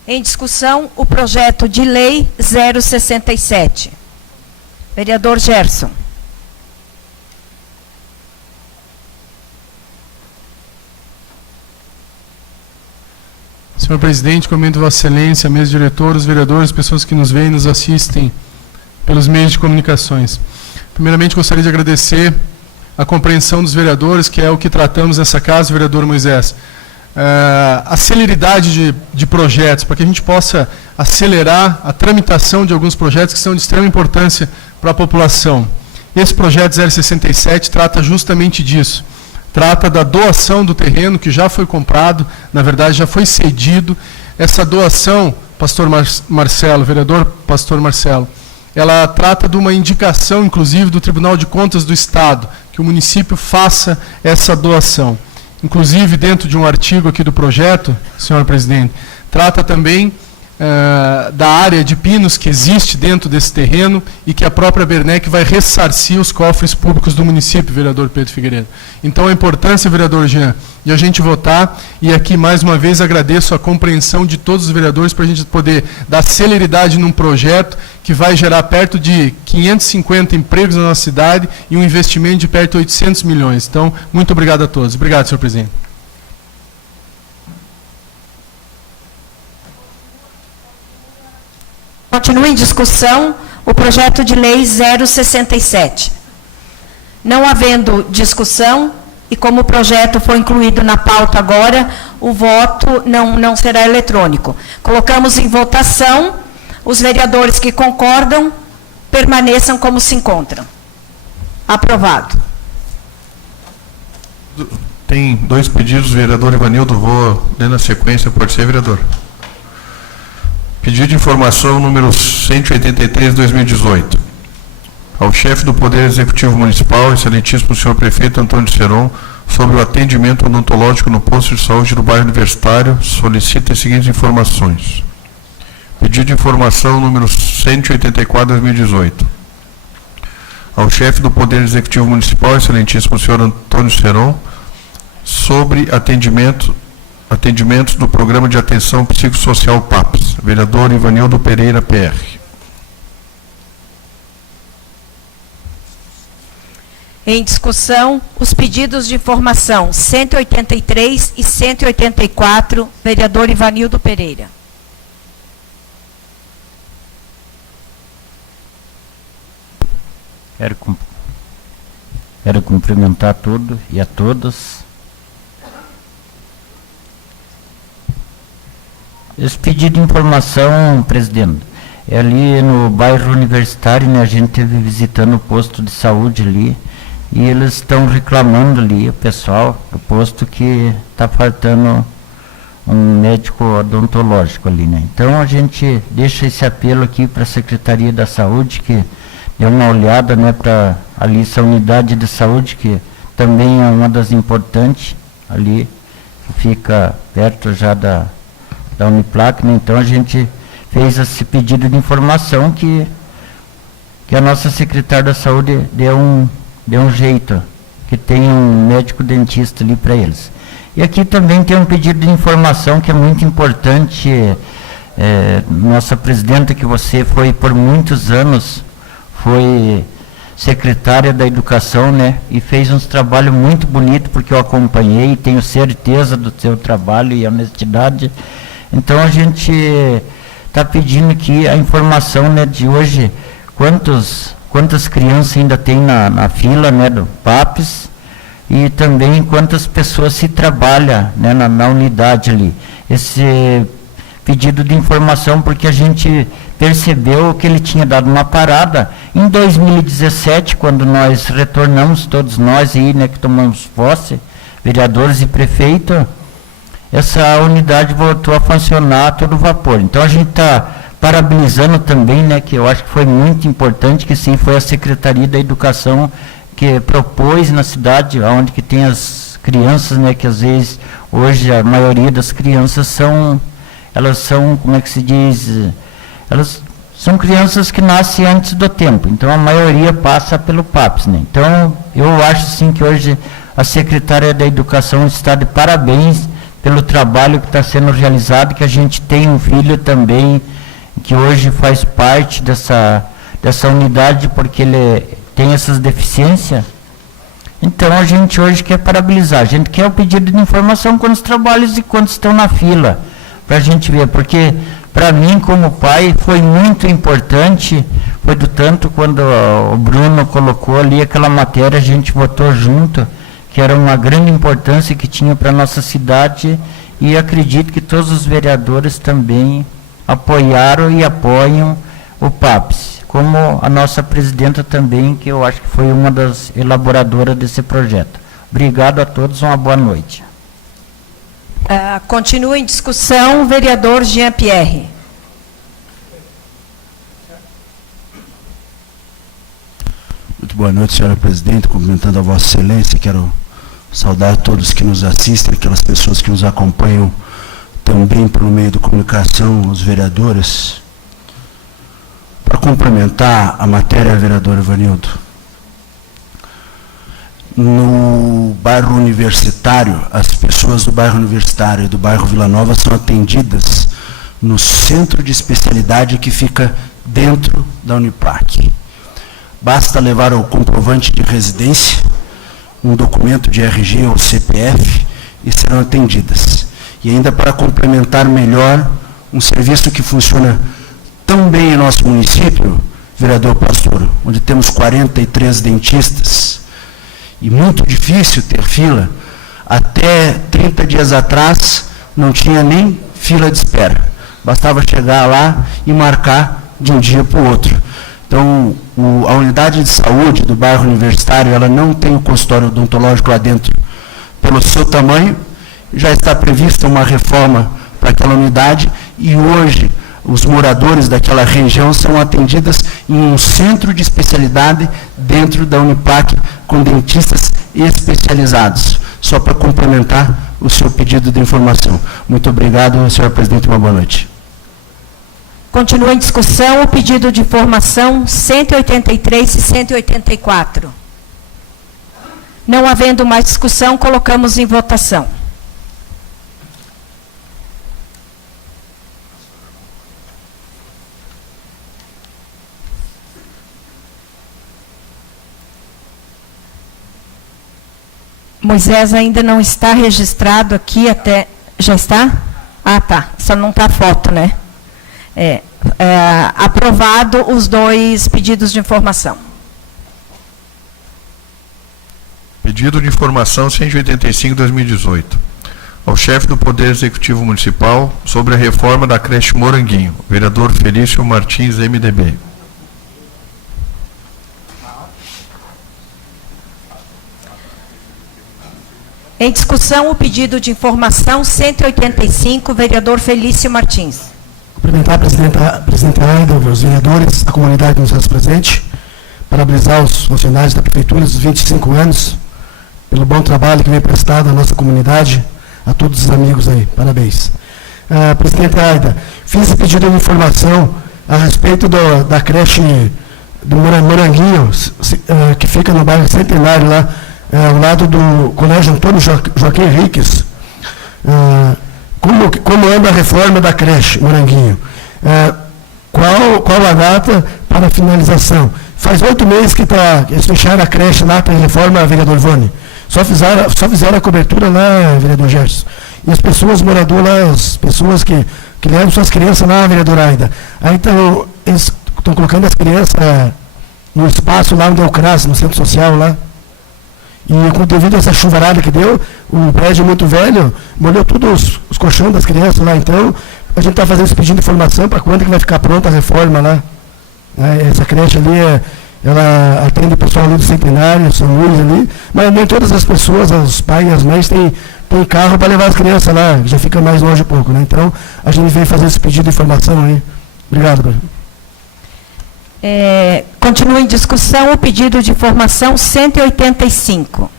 Em discussão, o projeto de lei 067. Vereador Gerson. Senhor presidente, cumprimento Vossa Excelência, mesa diretora, os vereadores, pessoas que nos veem e nos assistem pelos meios de comunicações. Primeiramente, gostaria de agradecer a compreensão dos vereadores, que é o que tratamos nessa casa, vereador Moisés. A celeridade de projetos, para que a gente possa acelerar a tramitação de alguns projetos que são de extrema importância para a população. Esse projeto 067 trata justamente disso. Trata da doação do terreno que já foi comprado, na verdade já foi cedido. Essa doação, pastor Marcelo, vereador pastor Marcelo, ela trata de uma indicação, inclusive, do Tribunal de Contas do Estado, que o município faça essa doação. Inclusive, dentro de um artigo aqui do projeto, senhora presidente, trata também da área de pinos que existe dentro desse terreno e que a própria Bernec vai ressarcir os cofres públicos do município, vereador Pedro Figueiredo. Então, a importância, vereador Jean, de a gente votar, e aqui, mais uma vez, agradeço a compreensão de todos os vereadores para a gente poder dar celeridade num projeto que vai gerar perto de 550 empregos na nossa cidade e um investimento de perto de 800 milhões. Então, muito obrigado a todos. Obrigado, senhor presidente. Continua em discussão o projeto de lei 067. Não havendo discussão, e como o projeto foi incluído na pauta agora, o voto não será eletrônico. Colocamos em votação, os vereadores que concordam permaneçam como se encontram. Aprovado. Tem 2 pedidos, vereador Ivanildo, vou ler na sequência, pode ser, vereador? Pedido de informação número 183/2018. Ao chefe do Poder Executivo Municipal, excelentíssimo senhor prefeito Antônio Seron, sobre o atendimento odontológico no posto de saúde do bairro Universitário, solicita as seguintes informações. Pedido de informação número 184/2018. Ao chefe do Poder Executivo Municipal, excelentíssimo senhor Antônio Seron, sobre atendimentos do Programa de Atenção Psicossocial PAPS. Vereador Ivanildo Pereira, PR. Em discussão, os pedidos de informação 183 e 184, vereador Ivanildo Pereira. Quero cumprimentar a todos e a todas. Esse pedido de informação, presidente, é ali no bairro Universitário, né? A gente esteve visitando o posto de saúde ali e eles estão reclamando ali, o pessoal do posto, que está faltando um médico odontológico ali, né? Então a gente deixa esse apelo aqui para a Secretaria da Saúde, que dê uma olhada, né, para ali essa unidade de saúde, que também é uma das importantes ali, que fica perto já da Uniplac, né? Então a gente fez esse pedido de informação que a nossa secretária da Saúde deu um jeito, que tem um médico dentista ali para eles. E aqui também tem um pedido de informação que é muito importante, nossa presidenta, que você foi por muitos anos, foi secretária da Educação, né? E fez uns trabalhos muito bonitos, porque eu acompanhei e tenho certeza do seu trabalho e honestidade. Então a gente está pedindo aqui a informação, né, de hoje, quantas crianças ainda tem na fila, né, do PAPS, e também quantas pessoas se trabalham, né, na unidade ali. Esse pedido de informação, porque a gente percebeu que ele tinha dado uma parada em 2017, quando nós retornamos, todos nós aí, né, que tomamos posse, vereadores e prefeito, essa unidade voltou a funcionar a todo vapor. Então a gente está parabenizando também, né, que eu acho que foi muito importante, que sim, foi a Secretaria da Educação que propôs na cidade, onde que tem as crianças, né, que às vezes, hoje a maioria das crianças elas são, como é que se diz, elas são crianças que nascem antes do tempo, então a maioria passa pelo PAPS, né? Então eu acho sim que hoje a Secretaria da Educação está de parabéns pelo trabalho que está sendo realizado, que a gente tem um filho também que hoje faz parte dessa unidade, porque ele tem essas deficiências. Então a gente hoje quer parabenizar, a gente quer o pedido de informação quantos trabalhos e quantos estão na fila, para a gente ver, porque para mim como pai foi muito importante, foi do tanto quando o Bruno colocou ali aquela matéria, a gente votou junto, que era uma grande importância que tinha para a nossa cidade, e acredito que todos os vereadores também apoiaram e apoiam o PAPS, como a nossa presidenta também, que eu acho que foi uma das elaboradoras desse projeto. Obrigado a todos, uma boa noite. Continua em discussão o vereador Jean Pierre. Muito Muito boa noite, senhora presidente, cumprimentando a vossa excelência, quero saudar todos que nos assistem, aquelas pessoas que nos acompanham também por meio da comunicação, os vereadores. Para complementar a matéria, vereador Ivanildo, no bairro universitário, as pessoas do bairro universitário e do bairro Vila Nova são atendidas no centro de especialidade que fica dentro da Uniplac. Basta levar o comprovante de residência, um documento de RG ou CPF e serão atendidas. E ainda para complementar melhor, um serviço que funciona tão bem em nosso município, vereador Pastor, onde temos 43 dentistas, e muito difícil ter fila, até 30 dias atrás não tinha nem fila de espera. Bastava chegar lá e marcar de um dia para o outro. Então, a unidade de saúde do bairro universitário, ela não tem o consultório odontológico lá dentro. Pelo seu tamanho, já está prevista uma reforma para aquela unidade e hoje os moradores daquela região são atendidos em um centro de especialidade dentro da Uniplac com dentistas especializados. Só para complementar o seu pedido de informação. Muito obrigado, senhor presidente, uma boa noite. Continua em discussão o pedido de informação 183 e 184. Não havendo mais discussão, colocamos em votação. Moisés ainda não está registrado aqui até... Já está? Ah, tá. Só não está a foto, né? Aprovado os dois pedidos de informação. Pedido de informação 185/2018. Ao chefe do Poder Executivo Municipal sobre a reforma da creche Moranguinho, vereador Felício Martins, MDB. Em discussão, o pedido de informação 185, vereador Felício Martins. Cumprimentar a presidente Aida, os vereadores, a comunidade que nos faz presente, parabenizar os funcionários da Prefeitura dos 25 anos, pelo bom trabalho que vem prestado à nossa comunidade, a todos os amigos aí, parabéns. Presidente Aida, fiz esse pedido de informação a respeito da creche do Moranguinho, que fica no bairro Centenário, lá, ao lado do Colégio Antônio Joaquim Henriques. Como anda a reforma da creche Moranguinho? Qual a data para a finalização? Faz 8 meses que eles fecharam a creche lá para a reforma, vereador Ivone. Só fizeram a cobertura lá, vereador Gerson. E as pessoas moradoras lá, as pessoas que levam suas crianças lá, vereador Aida. Aí eles estão colocando as crianças no espaço lá onde é o CRAS, no centro social lá. E devido a essa chuvarada que deu, o prédio muito velho, molhou todos os colchões das crianças lá. Então, a gente está fazendo esse pedido de informação para quando que vai ficar pronta a reforma lá. Essa creche ali, ela atende o pessoal ali do Centenário, São Luís ali, mas nem todas as pessoas, os pais e as mães têm carro para levar as crianças lá, já fica mais longe um pouco, né? Então, a gente veio fazer esse pedido de informação aí. Obrigado, Bruno. Continua em discussão o pedido de informação 185.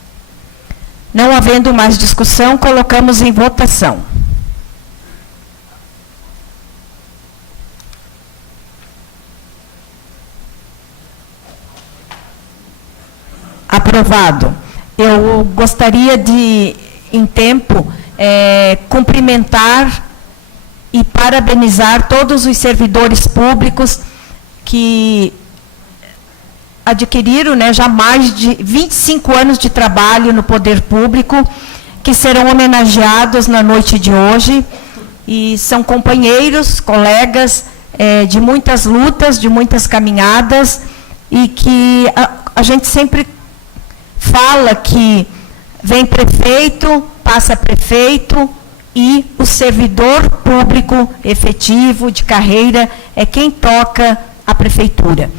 Não havendo mais discussão, colocamos em votação. Aprovado. Eu gostaria de, em tempo, cumprimentar e parabenizar todos os servidores públicos que adquiriram, né, já mais de 25 anos de trabalho no poder público, que serão homenageados na noite de hoje, e são companheiros, colegas de muitas lutas, de muitas caminhadas, e que a gente sempre fala que vem prefeito, passa prefeito, e o servidor público efetivo, de carreira, é quem toca a prefeitura.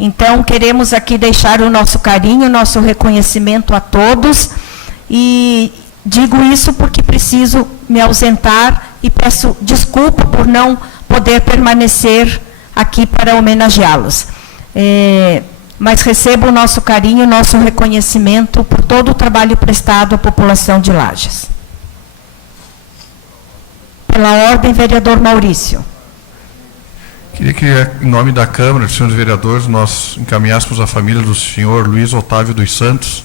Então, queremos aqui deixar o nosso carinho, o nosso reconhecimento a todos, e digo isso porque preciso me ausentar e peço desculpa por não poder permanecer aqui para homenageá-los. mas receba o nosso carinho, o nosso reconhecimento por todo o trabalho prestado à população de Lages. Pela ordem, vereador Maurício. Queria que, em nome da Câmara, dos senhores vereadores, nós encaminhássemos a família do senhor Luiz Otávio dos Santos,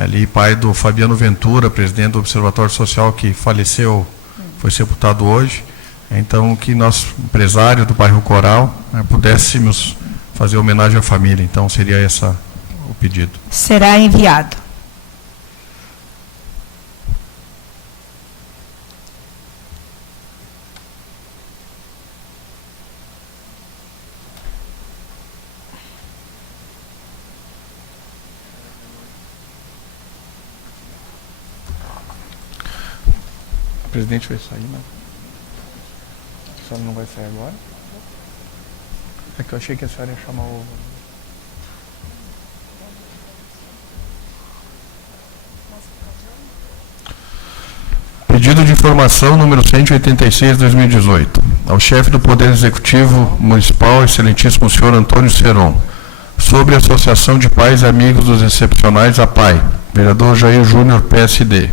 ali pai do Fabiano Ventura, presidente do Observatório Social, que faleceu, foi sepultado hoje. Então, que nós, empresário do bairro Coral, pudéssemos fazer homenagem à família. Então, seria esse o pedido. Será enviado. O presidente vai sair, né? A senhora não vai sair agora? É que eu achei que a senhora ia chamar o... Pedido de informação número 186/2018. Ao chefe do Poder Executivo Municipal, excelentíssimo senhor Antônio Seron, sobre a Associação de Pais e Amigos dos Excepcionais, a PAI. Vereador Jair Júnior, PSD.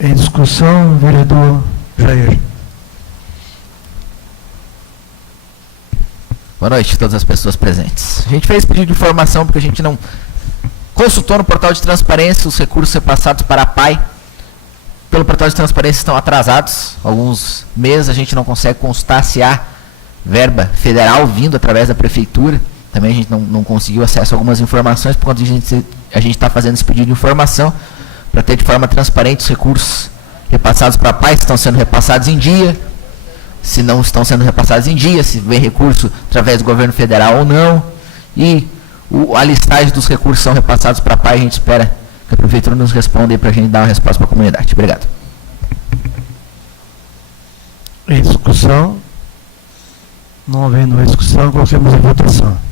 Em discussão, vereador Jair. Boa noite a todas as pessoas presentes. A gente fez pedido de informação porque a gente não consultou no portal de transparência os recursos repassados para a PAI. Pelo portal de transparência estão atrasados. Alguns meses a gente não consegue consultar se há verba federal vindo através da prefeitura. Também a gente não conseguiu acesso a algumas informações, por conta de a gente está fazendo esse pedido de informação para ter de forma transparente os recursos repassados para a PAI, se estão sendo repassados em dia, se não estão sendo repassados em dia, se vem recurso através do governo federal ou não, e a listagem dos recursos que são repassados para a PAI, a gente espera que a prefeitura nos responda para a gente dar uma resposta para a comunidade. Obrigado. Em discussão, não havendo discussão, colocamos em votação.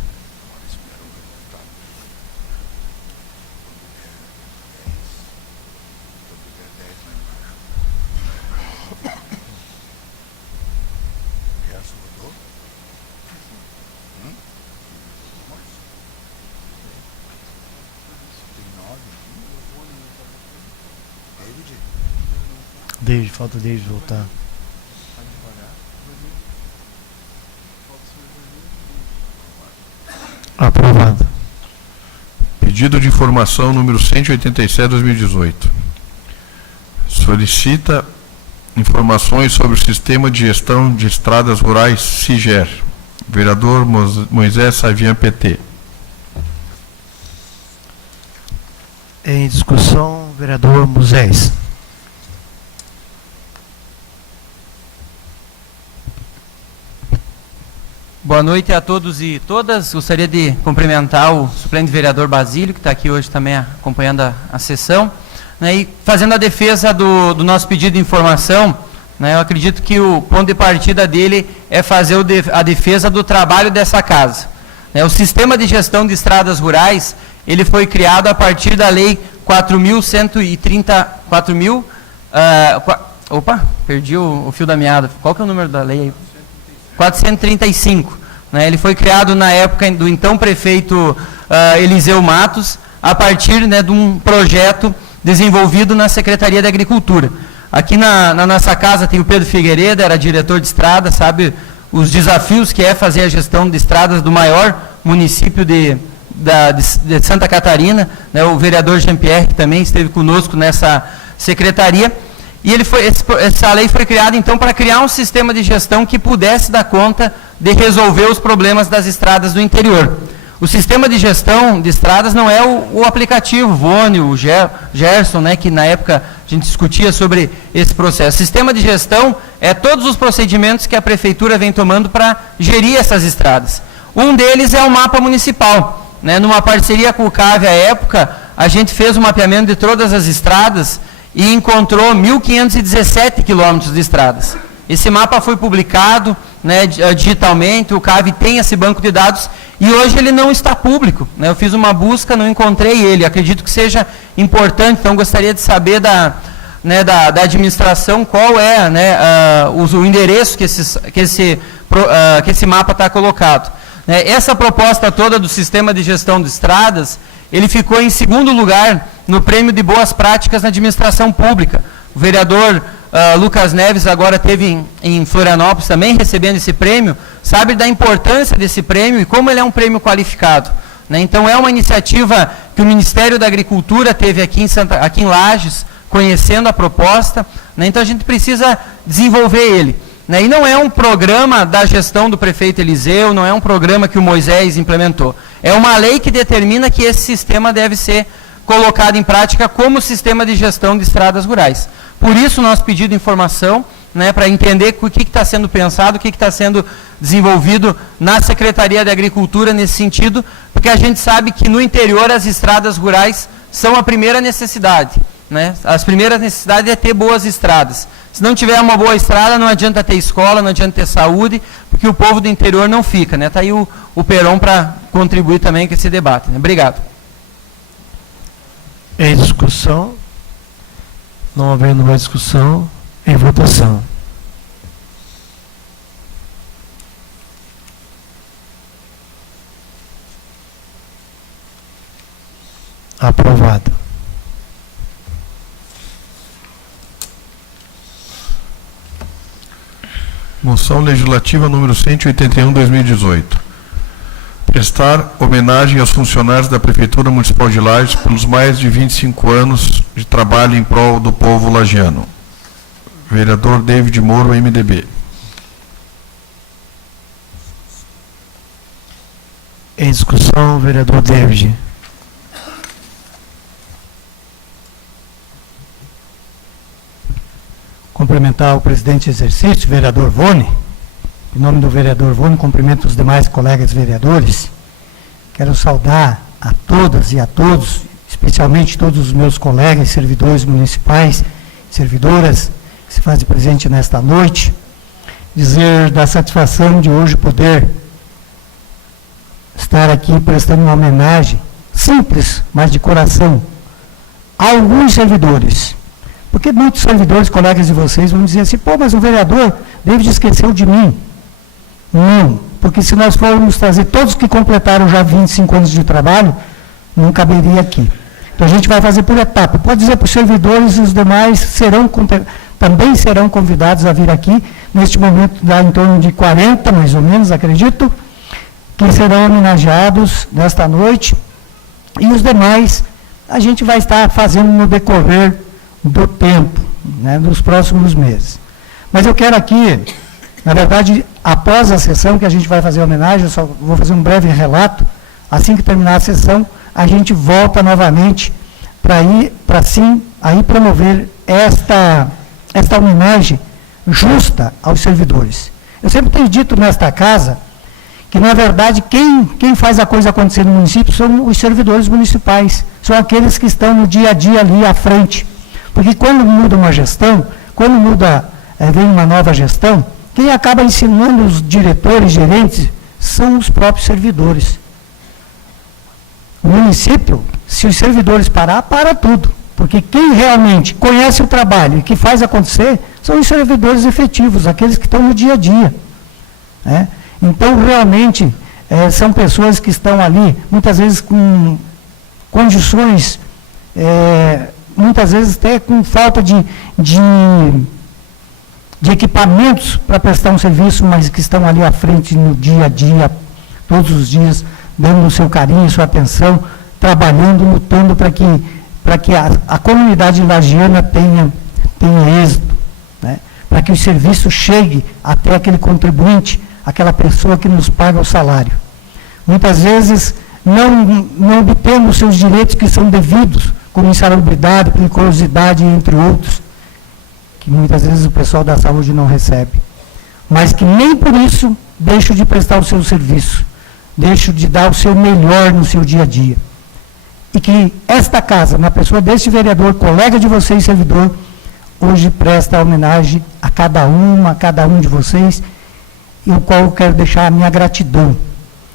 Falta David voltar. Aprovado. Pedido de informação número 187/2018. Solicita informações sobre o Sistema de Gestão de Estradas Rurais SIGER. Vereador Moisés Savian, PT. Em discussão, vereador Moisés. Boa noite a todos e todas. Gostaria de cumprimentar o suplente vereador Basílio, que está aqui hoje também acompanhando a sessão, né, e fazendo a defesa do nosso pedido de informação. Né, eu acredito que o ponto de partida dele é fazer a defesa do trabalho dessa casa. Né, o Sistema de Gestão de Estradas Rurais, ele foi criado a partir da Lei 4.130... Opa, perdi o fio da meada. Qual que é o número da lei aí? 435. Né, ele foi criado na época do então prefeito Eliseu Matos, a partir, né, de um projeto desenvolvido na Secretaria de Agricultura. Aqui na nossa casa tem o Pedro Figueiredo, era diretor de estrada, sabe os desafios que é fazer a gestão de estradas do maior município de Santa Catarina, né, o vereador Jean-Pierre, que também esteve conosco nessa secretaria. E essa lei foi criada, então, para criar um sistema de gestão que pudesse dar conta de resolver os problemas das estradas do interior. O sistema de gestão de estradas não é o aplicativo, o Vônio, o Gerson, né, que na época a gente discutia sobre esse processo. O sistema de gestão é todos os procedimentos que a prefeitura vem tomando para gerir essas estradas. Um deles é o mapa municipal. Né, numa parceria com o CAV à época, a gente fez um mapeamento de todas as estradas e encontrou 1.517 quilômetros de estradas. Esse mapa foi publicado, né, digitalmente, o CAV tem esse banco de dados e hoje ele não está público. Né, eu fiz uma busca, não encontrei ele, acredito que seja importante, então gostaria de saber né, da administração qual é, né, o endereço que esse mapa está colocado. Essa proposta toda do sistema de gestão de estradas, ele ficou em segundo lugar no prêmio de boas práticas na administração pública. O vereador Lucas Neves agora esteve em Florianópolis também recebendo esse prêmio, sabe da importância desse prêmio e como ele é um prêmio qualificado. Então é uma iniciativa que o Ministério da Agricultura teve aqui em Lages, conhecendo a proposta, então a gente precisa desenvolver ele. E não é um programa da gestão do prefeito Eliseu, não é um programa que o Moisés implementou. É uma lei que determina que esse sistema deve ser colocado em prática como sistema de gestão de estradas rurais. Por isso, nosso pedido de informação, para entender o que está sendo pensado, o que está sendo desenvolvido na Secretaria de Agricultura nesse sentido, porque a gente sabe que no interior as estradas rurais são a primeira necessidade. As primeiras necessidades é ter boas estradas. Se não tiver uma boa estrada, não adianta ter escola, não adianta ter saúde, porque o povo do interior não fica. Está aí o Peron para contribuir também com esse debate. Obrigado. Em discussão, não havendo mais discussão, em votação. Aprovado. Moção legislativa número 181/2018. Prestar homenagem aos funcionários da Prefeitura Municipal de Lages pelos mais de 25 anos de trabalho em prol do povo lagiano. Vereador David Moro, MDB. Em discussão, vereador David. Cumprimentar o presidente em exercício, vereador Vone. Em nome do vereador Vone, cumprimento os demais colegas vereadores. Quero saudar a todas e a todos, especialmente todos os meus colegas, servidores municipais, servidoras que se fazem presente nesta noite. Dizer da satisfação de hoje poder estar aqui prestando uma homenagem simples, mas de coração, a alguns servidores. Porque muitos servidores, colegas de vocês, vão dizer assim, mas o vereador David esqueceu de mim. Não, porque se nós formos trazer todos que completaram já 25 anos de trabalho, não caberia aqui. Então a gente vai fazer por etapa. Pode dizer para os servidores e os demais também serão convidados a vir aqui. Neste momento dá em torno de 40, mais ou menos, acredito, que serão homenageados nesta noite. E os demais a gente vai estar fazendo no decorrer do tempo, nos próximos meses. Mas eu quero aqui, na verdade, após a sessão que a gente vai fazer a homenagem, eu só vou fazer um breve relato, assim que terminar a sessão, a gente volta novamente para sim aí promover esta homenagem justa aos servidores. Eu sempre tenho dito nesta casa que, na verdade, quem faz a coisa acontecer no município são os servidores municipais, são aqueles que estão no dia a dia ali à frente. Porque quando muda uma gestão, vem uma nova gestão, quem acaba ensinando os diretores, gerentes, são os próprios servidores. O município, se os servidores para tudo. Porque quem realmente conhece o trabalho e que faz acontecer, são os servidores efetivos, aqueles que estão no dia a dia. Então, realmente, são pessoas que estão ali, muitas vezes com condições... muitas vezes até com falta de equipamentos para prestar um serviço, mas que estão ali à frente no dia a dia, todos os dias, dando o seu carinho, sua atenção, trabalhando, lutando para que a comunidade lagiana tenha êxito, para que o serviço chegue até aquele contribuinte, aquela pessoa que nos paga o salário. Muitas vezes não obtemos seus direitos que são devidos, como insalubridade, periculosidade, entre outros, que muitas vezes o pessoal da saúde não recebe. Mas que nem por isso deixo de prestar o seu serviço, deixo de dar o seu melhor no seu dia a dia. E que esta casa, na pessoa deste vereador, colega de vocês, servidor, hoje presta homenagem a cada um de vocês, e o qual eu quero deixar a minha gratidão.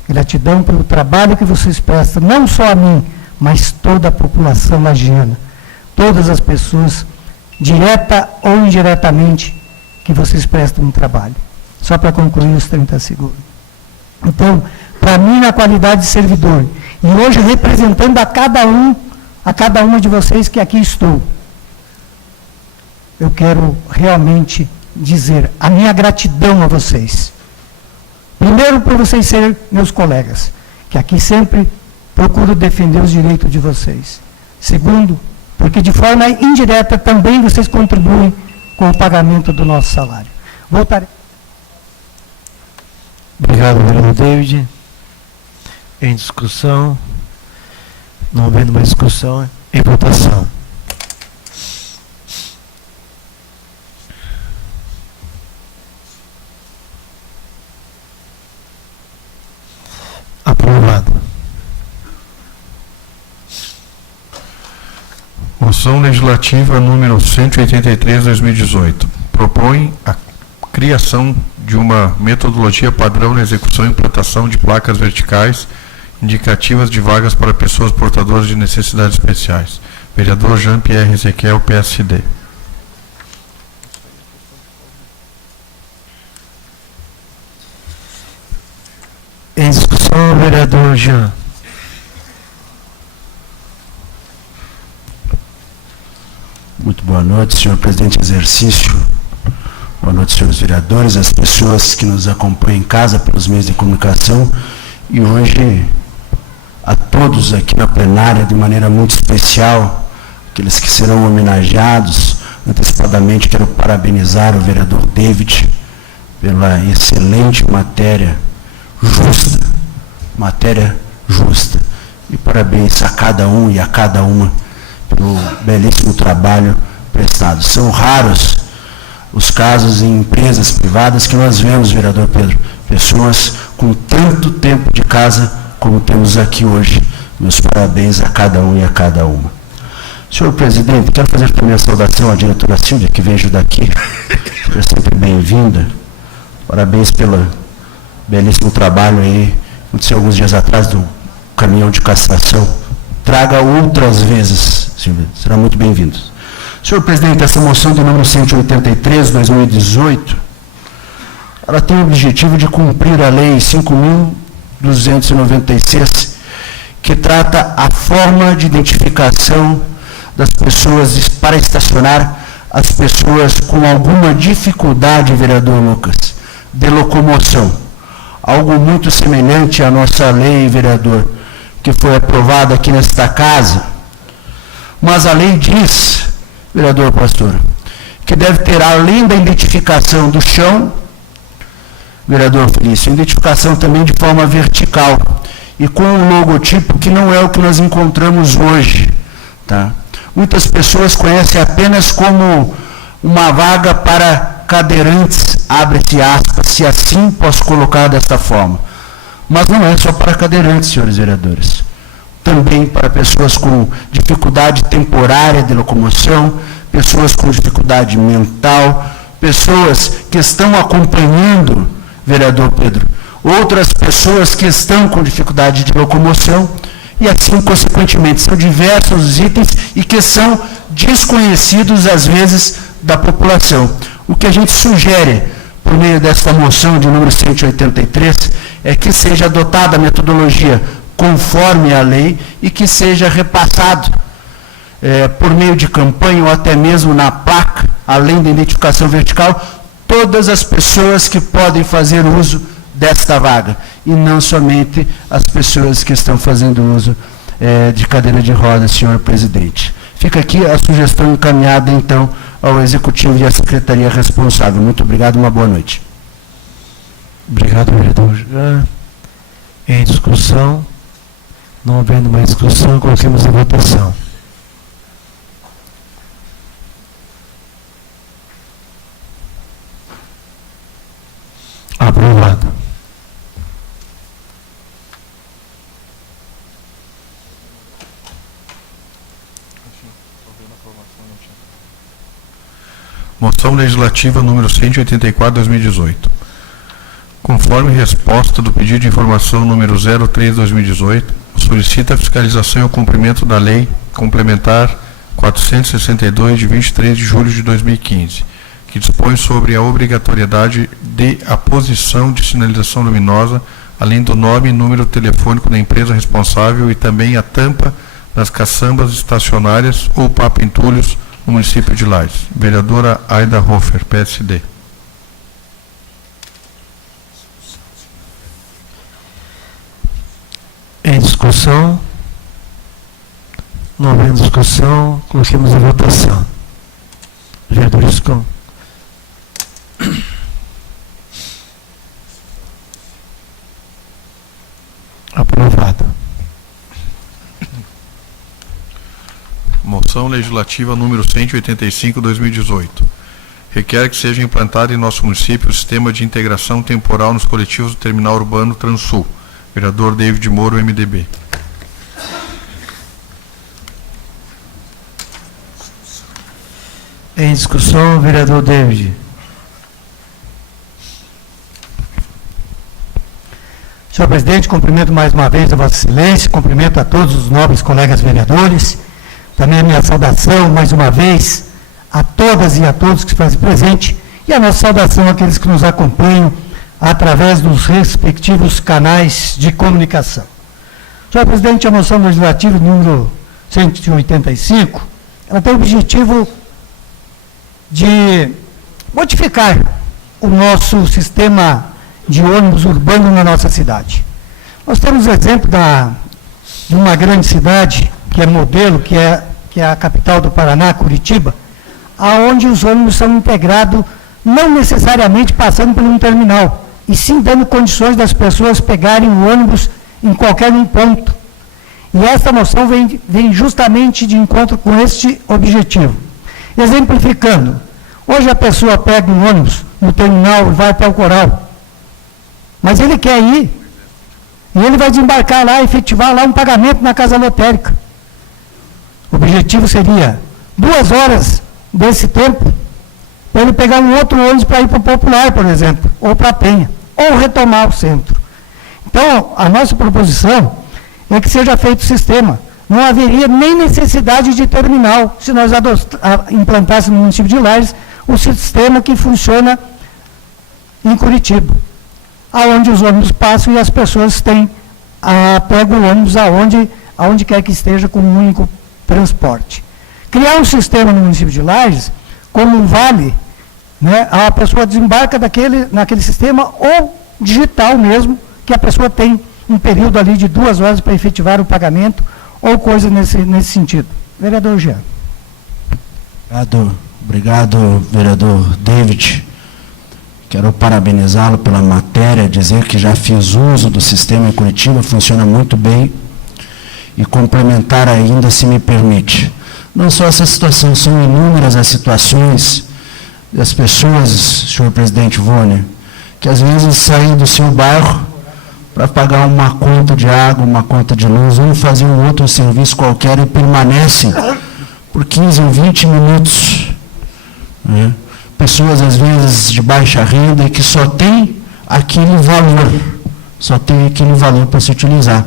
Gratidão pelo trabalho que vocês prestam, não só a mim, mas toda a população lagiana, todas as pessoas direta ou indiretamente, que vocês prestam um trabalho. Só para concluir os 30 segundos. Então, para mim, na qualidade de servidor, e hoje representando a cada uma de vocês que aqui estou, eu quero realmente dizer a minha gratidão a vocês. Primeiro, por vocês serem meus colegas, que aqui sempre procuro defender os direitos de vocês. Segundo, porque de forma indireta também vocês contribuem com o pagamento do nosso salário. Voltarei. Obrigado, vereador David. Em discussão. Não havendo mais discussão, em votação. Aprovado. Moção legislativa número 183/2018. Propõe a criação de uma metodologia padrão na execução e implantação de placas verticais indicativas de vagas para pessoas portadoras de necessidades especiais. Vereador Jean-Pierre Ezequiel, PSD. Em discussão, vereador Jean. Muito boa noite, senhor presidente em exercício. Boa noite, senhores vereadores, as pessoas que nos acompanham em casa pelos meios de comunicação e hoje a todos aqui na plenária de maneira muito especial, aqueles que serão homenageados. Antecipadamente quero parabenizar o vereador David pela excelente matéria justa. E parabéns a cada um e a cada uma pelo belíssimo trabalho prestado. São raros os casos em empresas privadas que nós vemos, vereador Pedro, pessoas com tanto tempo de casa como temos aqui hoje. Meus parabéns a cada um e a cada uma. Senhor presidente, quero fazer também a saudação à diretora Silvia, que vejo daqui. Seja sempre bem-vinda. Parabéns pelo belíssimo trabalho aí. Aconteceu alguns dias atrás do caminhão de castração. Traga outras vezes, Silvia. Será muito bem-vindo. Senhor presidente, essa moção de número 183/2018, ela tem o objetivo de cumprir a lei 5.296, que trata a forma de identificação das pessoas para estacionar as pessoas com alguma dificuldade, vereador Lucas, de locomoção. Algo muito semelhante à nossa lei, vereador, que foi aprovada aqui nesta casa. Mas a lei diz, vereador Pastor, que deve ter, além da identificação do chão, vereador Felício, identificação também de forma vertical e com um logotipo que não é o que nós encontramos hoje, tá? Muitas pessoas conhecem apenas como uma vaga para cadeirantes, abre-se aspas, se assim posso colocar desta forma. Mas não é só para cadeirantes, senhores vereadores. Também para pessoas com dificuldade temporária de locomoção, pessoas com dificuldade mental, pessoas que estão acompanhando, vereador Pedro, outras pessoas que estão com dificuldade de locomoção, e assim, consequentemente, são diversos os itens e que são desconhecidos, às vezes, da população. O que a gente sugere, por meio desta moção de número 183, é que seja adotada a metodologia conforme a lei e que seja repassado por meio de campanha ou até mesmo na placa, além da identificação vertical, todas as pessoas que podem fazer uso desta vaga, e não somente as pessoas que estão fazendo uso de cadeira de rodas, senhor presidente. Fica aqui a sugestão encaminhada, então, ao Executivo e à Secretaria responsável. Muito obrigado e uma boa noite. Obrigado, vereador Jean. Em discussão, não havendo mais discussão, coloquemos em votação. Aprovado. Moção legislativa número 184/2018. Conforme resposta do pedido de informação número 03/2018, solicita a fiscalização e o cumprimento da Lei Complementar 462, de 23 de julho de 2015, que dispõe sobre a obrigatoriedade de aposição de sinalização luminosa, além do nome e número telefônico da empresa responsável e também a tampa das caçambas estacionárias ou papo-entulhos no município de Lages. Vereadora Aida Hofer, PSD. Em discussão, não havendo discussão, coloquemos a votação. Vereadores com. Aprovado. Moção legislativa número 185/2018. Requer que seja implantado em nosso município o sistema de integração temporal nos coletivos do Terminal Urbano Transul. Vereador David Moro, MDB. Em discussão, vereador David. Senhor presidente, cumprimento mais uma vez a Vossa Excelência, cumprimento a todos os nobres colegas vereadores, também a minha saudação mais uma vez a todas e a todos que se fazem presente e a nossa saudação àqueles que nos acompanham através dos respectivos canais de comunicação. Senhor presidente, a moção legislativa número 185, ela tem o objetivo de modificar o nosso sistema de ônibus urbano na nossa cidade. Nós temos o exemplo de uma grande cidade, que é modelo, que é a capital do Paraná, Curitiba, aonde os ônibus são integrados, não necessariamente passando por um terminal, e sim dando condições das pessoas pegarem o ônibus em qualquer um ponto. E esta moção vem justamente de encontro com este objetivo. Exemplificando, hoje a pessoa pega um ônibus no terminal e vai até o Coral, mas ele quer ir, e ele vai desembarcar lá, efetivar lá um pagamento na casa lotérica. O objetivo seria 2 horas desse tempo, para ele pegar um outro ônibus para ir para o Popular, por exemplo, ou para a Penha, ou retomar o centro. Então, a nossa proposição é que seja feito o sistema. Não haveria nem necessidade de terminal, se nós implantássemos no município de Lages o sistema que funciona em Curitiba, aonde os ônibus passam e as pessoas pegam o ônibus aonde quer que esteja com um único transporte. Criar um sistema no município de Lages, como um vale, né, a pessoa desembarca naquele sistema, ou digital mesmo, que a pessoa tem um período ali de 2 horas para efetivar o pagamento, ou coisa nesse sentido. Vereador Jean. Obrigado, vereador David. Quero parabenizá-lo pela matéria, dizer que já fiz uso do sistema em Curitiba, funciona muito bem, e complementar ainda, se me permite. Não só essa situação, são inúmeras as situações das pessoas, senhor presidente Vônia, que às vezes saem do seu bairro para pagar uma conta de água, uma conta de luz, ou fazer um outro serviço qualquer e permanecem por 15 ou 20 minutos. Né? Pessoas, às vezes, de baixa renda e que só tem aquele valor para se utilizar.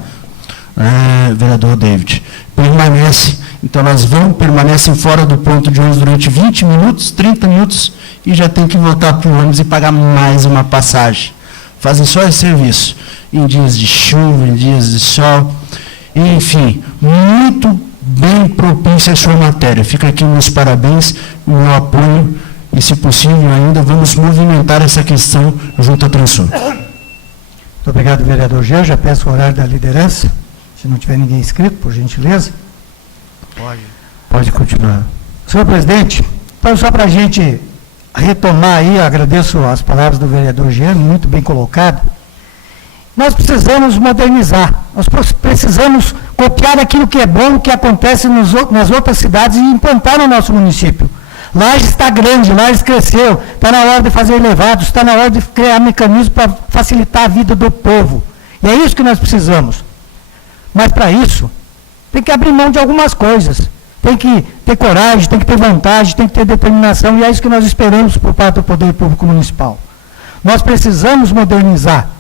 Vereador David, então elas permanecem fora do ponto de ônibus durante 20 minutos, 30 minutos, e já tem que voltar para o ônibus e pagar mais uma passagem. Fazem só esse serviço, em dias de chuva, em dias de sol, enfim, muito bem propícia a sua matéria. Fica aqui meus parabéns, meu apoio, e se possível ainda vamos movimentar essa questão junto à Transul. Muito obrigado, vereador Jean. Já peço o horário da liderança. Se não tiver ninguém inscrito, por gentileza. Pode continuar. Senhor presidente, então só para a gente retomar aí, agradeço as palavras do vereador Jean, muito bem colocado. Nós precisamos modernizar, nós precisamos copiar aquilo que é bom, que acontece nas outras cidades e implantar no nosso município. Lages está grande, Lages cresceu, está na hora de fazer elevados, está na hora de criar mecanismos para facilitar a vida do povo. E é isso que nós precisamos. Mas para isso, tem que abrir mão de algumas coisas. Tem que ter coragem, tem que ter vontade, tem que ter determinação, e é isso que nós esperamos por parte do Poder Público Municipal. Nós precisamos modernizar.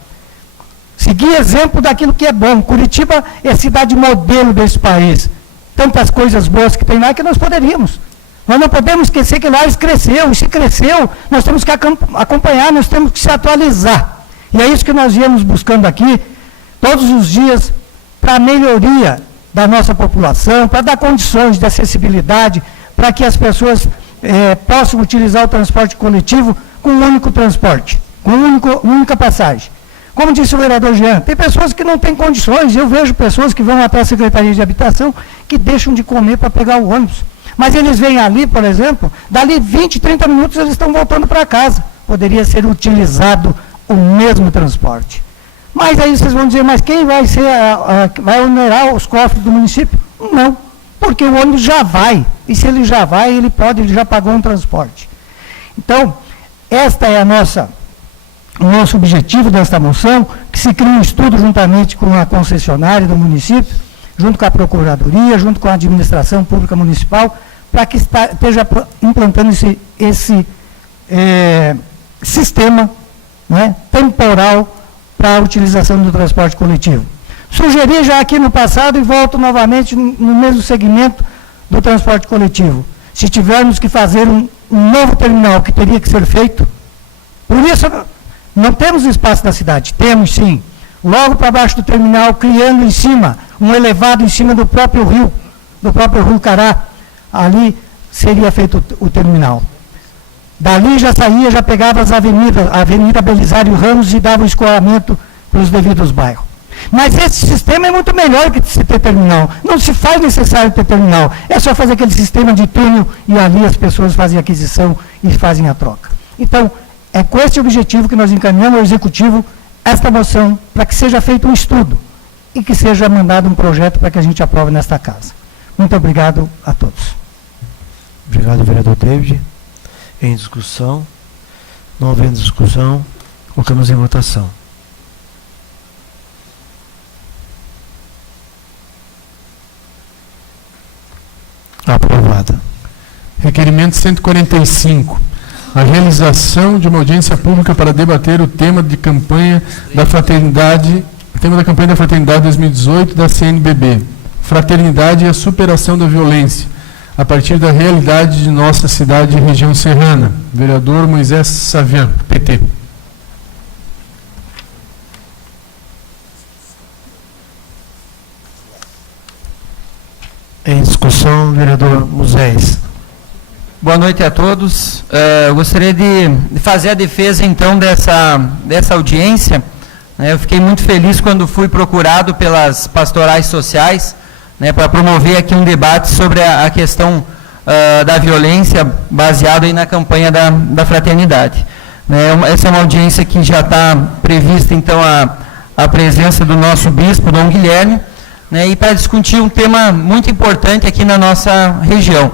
Seguir exemplo daquilo que é bom. Curitiba é a cidade modelo desse país. tantas coisas boas que tem lá que nós poderíamos. Nós não podemos esquecer que Lages cresceu, e se cresceu, nós temos que acompanhar, nós temos que se atualizar. E é isso que nós viemos buscando aqui, todos os dias, para a melhoria da nossa população, para dar condições de acessibilidade, para que as pessoas possam utilizar o transporte coletivo com um único transporte, com uma única passagem. Como disse o vereador Jean, tem pessoas que não têm condições, eu vejo pessoas que vão até a Secretaria de Habitação que deixam de comer para pegar o ônibus. Mas eles vêm ali, por exemplo, dali 20, 30 minutos eles estão voltando para casa. Poderia ser utilizado o mesmo transporte. Mas aí vocês vão dizer, mas quem vai ser, vai onerar os cofres do município? Não, porque o ônibus já vai. E se ele já vai, ele já pagou um transporte. Então, esta é o nosso objetivo desta moção, que se crie um estudo juntamente com a concessionária do município, junto com a Procuradoria, junto com a Administração Pública Municipal, para que esteja implantando esse sistema, né, temporal para a utilização do transporte coletivo. Sugeri já aqui no passado e volto novamente no mesmo segmento do transporte coletivo. Se tivermos que fazer um novo terminal que teria que ser feito, por isso não temos espaço na cidade, temos sim, logo para baixo do terminal, criando em cima, um elevado em cima do próprio rio Cará, ali seria feito o terminal. Dali já saía, já pegava as avenidas, a Avenida Belisário Ramos e dava o escoamento para os devidos bairros. Mas esse sistema é muito melhor que se ter terminal. Não se faz necessário ter terminal. É só fazer aquele sistema de túnel e ali as pessoas fazem a aquisição e fazem a troca. Então, é com esse objetivo que nós encaminhamos ao Executivo esta moção, para que seja feito um estudo e que seja mandado um projeto para que a gente aprove nesta casa. Muito obrigado a todos. Obrigado, vereador David. Em discussão. Não havendo discussão, colocamos em votação. Aprovada. Requerimento 145. A realização de uma audiência pública para debater o tema de campanha da Fraternidade, 2018 da CNBB, Fraternidade e a superação da violência, a partir da realidade de nossa cidade e região serrana. Vereador Moisés Savian, PT. Em discussão, vereador Moisés. Boa noite a todos. Eu gostaria de fazer a defesa, então, dessa audiência. Eu fiquei muito feliz quando fui procurado pelas pastorais sociais, para promover aqui um debate sobre a questão da violência, baseado aí na campanha da fraternidade. Essa é uma audiência que já está prevista, então, a presença do nosso bispo, Dom Guilherme, e para discutir um tema muito importante aqui na nossa região.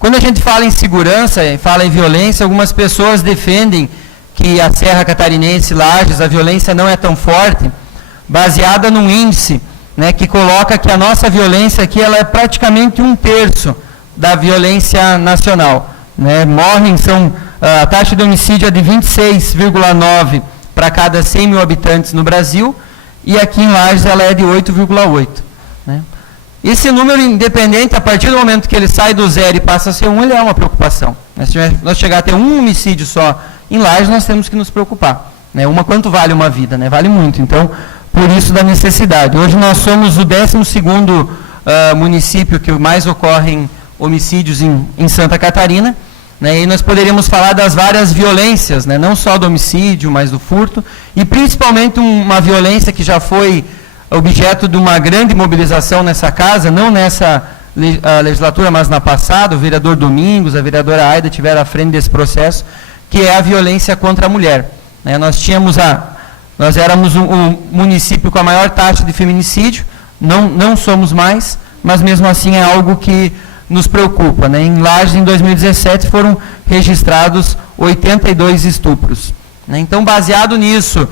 Quando a gente fala em segurança, fala em violência, algumas pessoas defendem que a Serra Catarinense, Lages, a violência não é tão forte, baseada num índice, que coloca que a nossa violência aqui ela é praticamente 1/3 da violência nacional. Morrem, a taxa de homicídio é de 26,9 para cada 100 mil habitantes no Brasil, e aqui em Lages ela é de 8,8. Esse número independente, a partir do momento que ele sai do 0 e passa a ser 1, ele é uma preocupação. Se nós chegar a ter um homicídio só em Lages, nós temos que nos preocupar. Quanto vale uma vida? Vale muito. Então, por isso da necessidade. Hoje nós somos o 12º município que mais ocorrem homicídios em Santa Catarina. E nós poderíamos falar das várias violências, não só do homicídio, mas do furto, e principalmente uma violência que já foi objeto de uma grande mobilização nessa casa, não nessa legislatura, mas na passada. O vereador Domingos, a vereadora Aida tiveram à frente desse processo, que é a violência contra a mulher. Nós éramos o município com a maior taxa de feminicídio, não somos mais, mas mesmo assim é algo que nos preocupa. Em Lages, em 2017, foram registrados 82 estupros. Então, baseado nisso,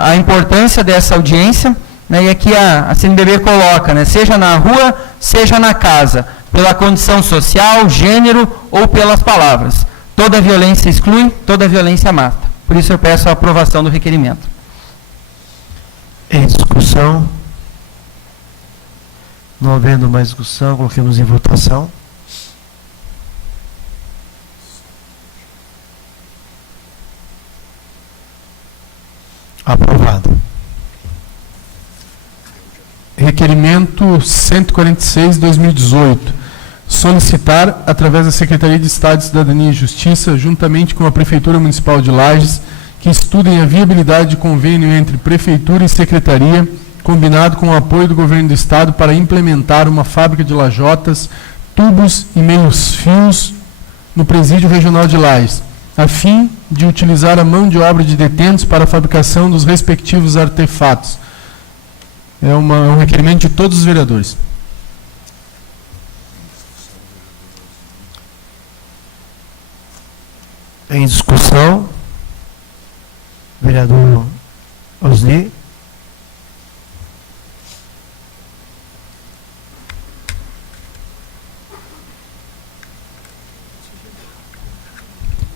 a importância dessa audiência, e aqui a CNBB coloca, seja na rua, seja na casa, pela condição social, gênero ou pelas palavras. Toda violência exclui, toda violência mata. Por isso eu peço a aprovação do requerimento. Em discussão. Não havendo mais discussão, coloquemos em votação. Aprovado. Requerimento 146/2018. Solicitar, através da Secretaria de Estado de Cidadania e Justiça, juntamente com a Prefeitura Municipal de Lages, que estudem a viabilidade de convênio entre Prefeitura e Secretaria, combinado com o apoio do Governo do Estado para implementar uma fábrica de lajotas, tubos e meios fios no Presídio Regional de Lages, a fim de utilizar a mão de obra de detentos para a fabricação dos respectivos artefatos. É um requerimento de todos os vereadores. Em discussão, vereador Osni.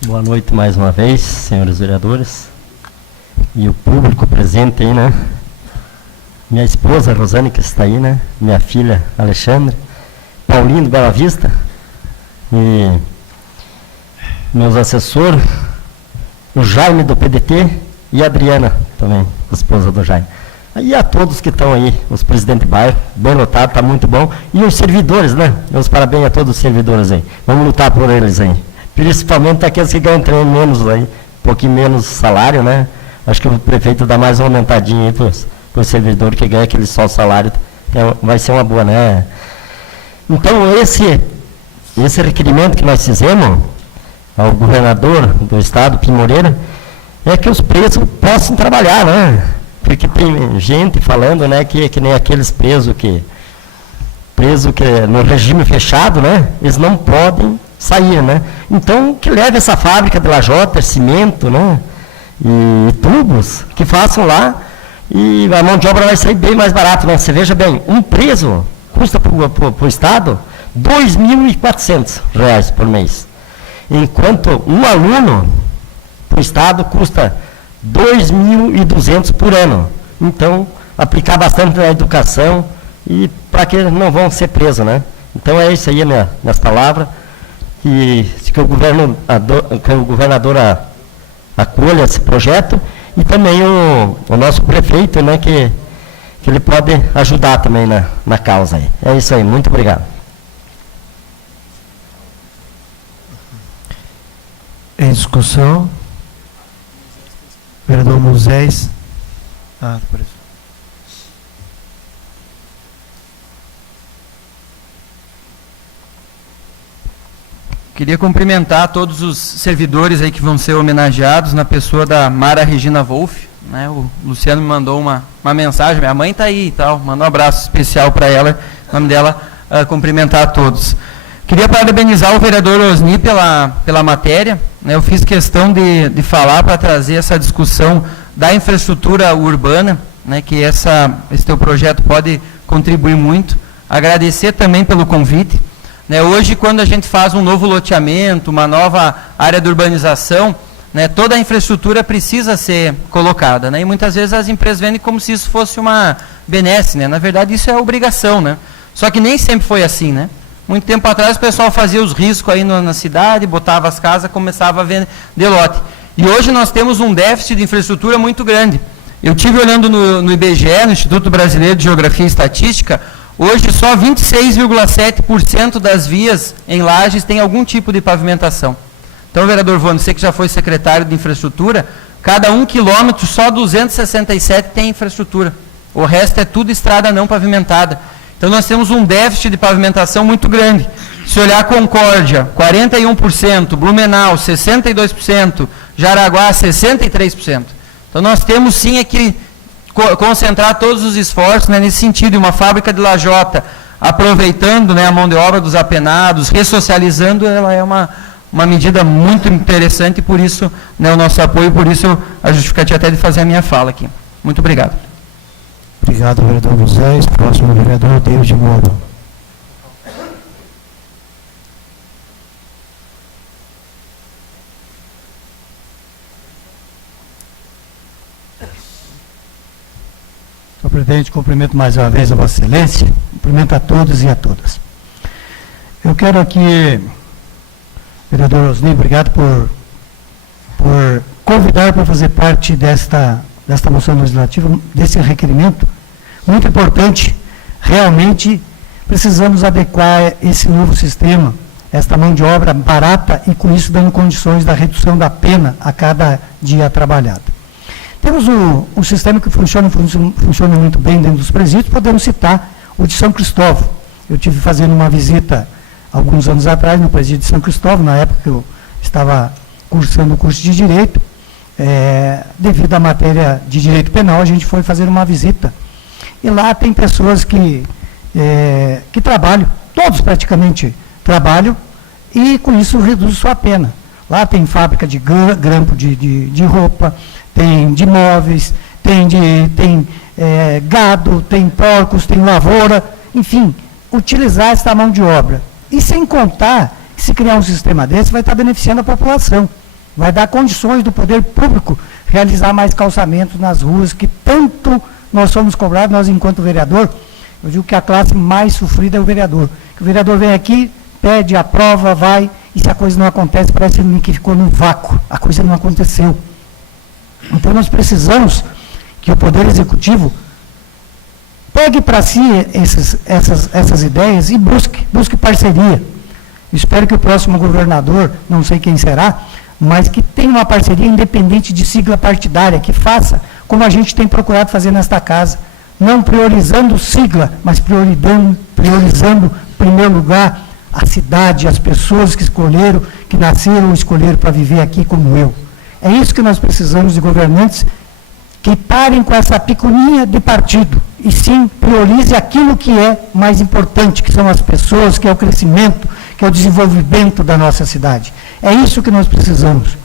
Boa noite mais uma vez, senhores vereadores e o público presente aí, né? Minha esposa Rosane, que está aí, né? Minha filha Alexandre, Paulinho do Bela Vista e meus assessores, o Jaime do PDT e a Adriana também, esposa do Jaime. E a todos que estão aí, os presidentes de bairro, bem lotado, está muito bom. E os servidores, né? Meus parabéns a todos os servidores aí. Vamos lutar por eles aí. Principalmente aqueles que ganham menos aí, um pouquinho menos salário, né? Acho que o prefeito dá mais uma aumentadinha aí para o servidor que ganha aquele só salário. Vai ser uma boa, né? Então, esse requerimento que nós fizemos ao governador do estado, Pim Moreira, é que os presos possam trabalhar, né? Porque tem gente falando, né, que nem aqueles presos que no regime fechado, né, eles não podem sair, né? Então, que leve essa fábrica de lajota, cimento, né, e tubos, que façam lá, e a mão de obra vai sair bem mais barato, né? Você veja bem, um preso custa para o estado R$ 2.400 por mês. Enquanto um aluno para o estado custa R$ 2.200 por ano. Então, aplicar bastante na educação e para que não vão ser presos, né? Então, é isso aí, minhas palavras. E que o governador acolha esse projeto e também o nosso prefeito, né, que ele pode ajudar também na causa aí. É isso aí, muito obrigado. Em discussão, vereador Moisés. Por isso. Queria cumprimentar todos os servidores aí que vão ser homenageados na pessoa da Mara Regina Wolff, né? O Luciano me mandou uma mensagem, minha mãe está aí e tal, mandou um abraço especial para ela, em nome dela, cumprimentar a todos. Queria parabenizar o vereador Osni pela matéria, né? Eu fiz questão de falar para trazer essa discussão da infraestrutura urbana, né? Que esse teu projeto pode contribuir muito. Agradecer também pelo convite. Hoje, quando a gente faz um novo loteamento, uma nova área de urbanização, né, toda a infraestrutura precisa ser colocada, né, e muitas vezes as empresas vendem como se isso fosse uma benesse, né, na verdade isso é obrigação, né, só que nem sempre foi assim, né, muito tempo atrás o pessoal fazia os riscos aí na cidade, botava as casas, começava a vender lote, e hoje nós temos um déficit de infraestrutura muito grande. Eu estive olhando no IBGE, no Instituto Brasileiro de Geografia e Estatística. Hoje, só 26,7% das vias em Lages tem algum tipo de pavimentação. Então, vereador Vone, você que já foi secretário de infraestrutura, cada 1 quilômetro, só 267 tem infraestrutura. O resto é tudo estrada não pavimentada. Então, nós temos um déficit de pavimentação muito grande. Se olhar Concórdia, 41%, Blumenau, 62%, Jaraguá, 63%. Então, nós temos sim que concentrar todos os esforços, né, nesse sentido, uma fábrica de lajota, aproveitando, né, a mão de obra dos apenados, ressocializando, ela é uma medida muito interessante, e por isso, né, o nosso apoio, por isso a justificativa até de fazer a minha fala aqui. Muito obrigado. Obrigado, vereador Moisés. Próximo vereador, David Moro. Senhor presidente, cumprimento mais uma vez a Vossa Excelência, cumprimento a todos e a todas. Eu quero aqui, vereador Osni, obrigado por convidar para fazer parte desta moção legislativa, desse requerimento, muito importante. Realmente precisamos adequar esse novo sistema, esta mão de obra barata e com isso dando condições da redução da pena a cada dia trabalhado. Temos um sistema que funciona muito bem dentro dos presídios, podemos citar o de São Cristóvão. Eu tive fazendo uma visita alguns anos atrás no presídio de São Cristóvão, na época que eu estava cursando o curso de Direito, devido à matéria de Direito Penal, a gente foi fazer uma visita. E lá tem pessoas que trabalham, todos praticamente trabalham, e com isso reduz sua pena. Lá tem fábrica de grampo de roupa, tem de móveis, tem gado, tem porcos, tem lavoura, enfim, utilizar esta mão de obra. E sem contar que se criar um sistema desse vai estar beneficiando a população, vai dar condições do poder público realizar mais calçamentos nas ruas, que tanto nós somos cobrados, nós enquanto vereador. Eu digo que a classe mais sofrida é o vereador. Que o vereador vem aqui, pede, aprova, vai, e se a coisa não acontece, parece que ficou num vácuo, a coisa não aconteceu. Então nós precisamos que o Poder Executivo pegue para si essas ideias e busque parceria. Espero que o próximo governador, não sei quem será, mas que tenha uma parceria independente de sigla partidária, que faça como a gente tem procurado fazer nesta casa, não priorizando sigla, mas priorizando, em primeiro lugar, a cidade, as pessoas que escolheram, que nasceram ou escolheram para viver aqui como eu. É isso que nós precisamos de governantes que parem com essa picuinha de partido e sim priorize aquilo que é mais importante, que são as pessoas, que é o crescimento, que é o desenvolvimento da nossa cidade. É isso que nós precisamos.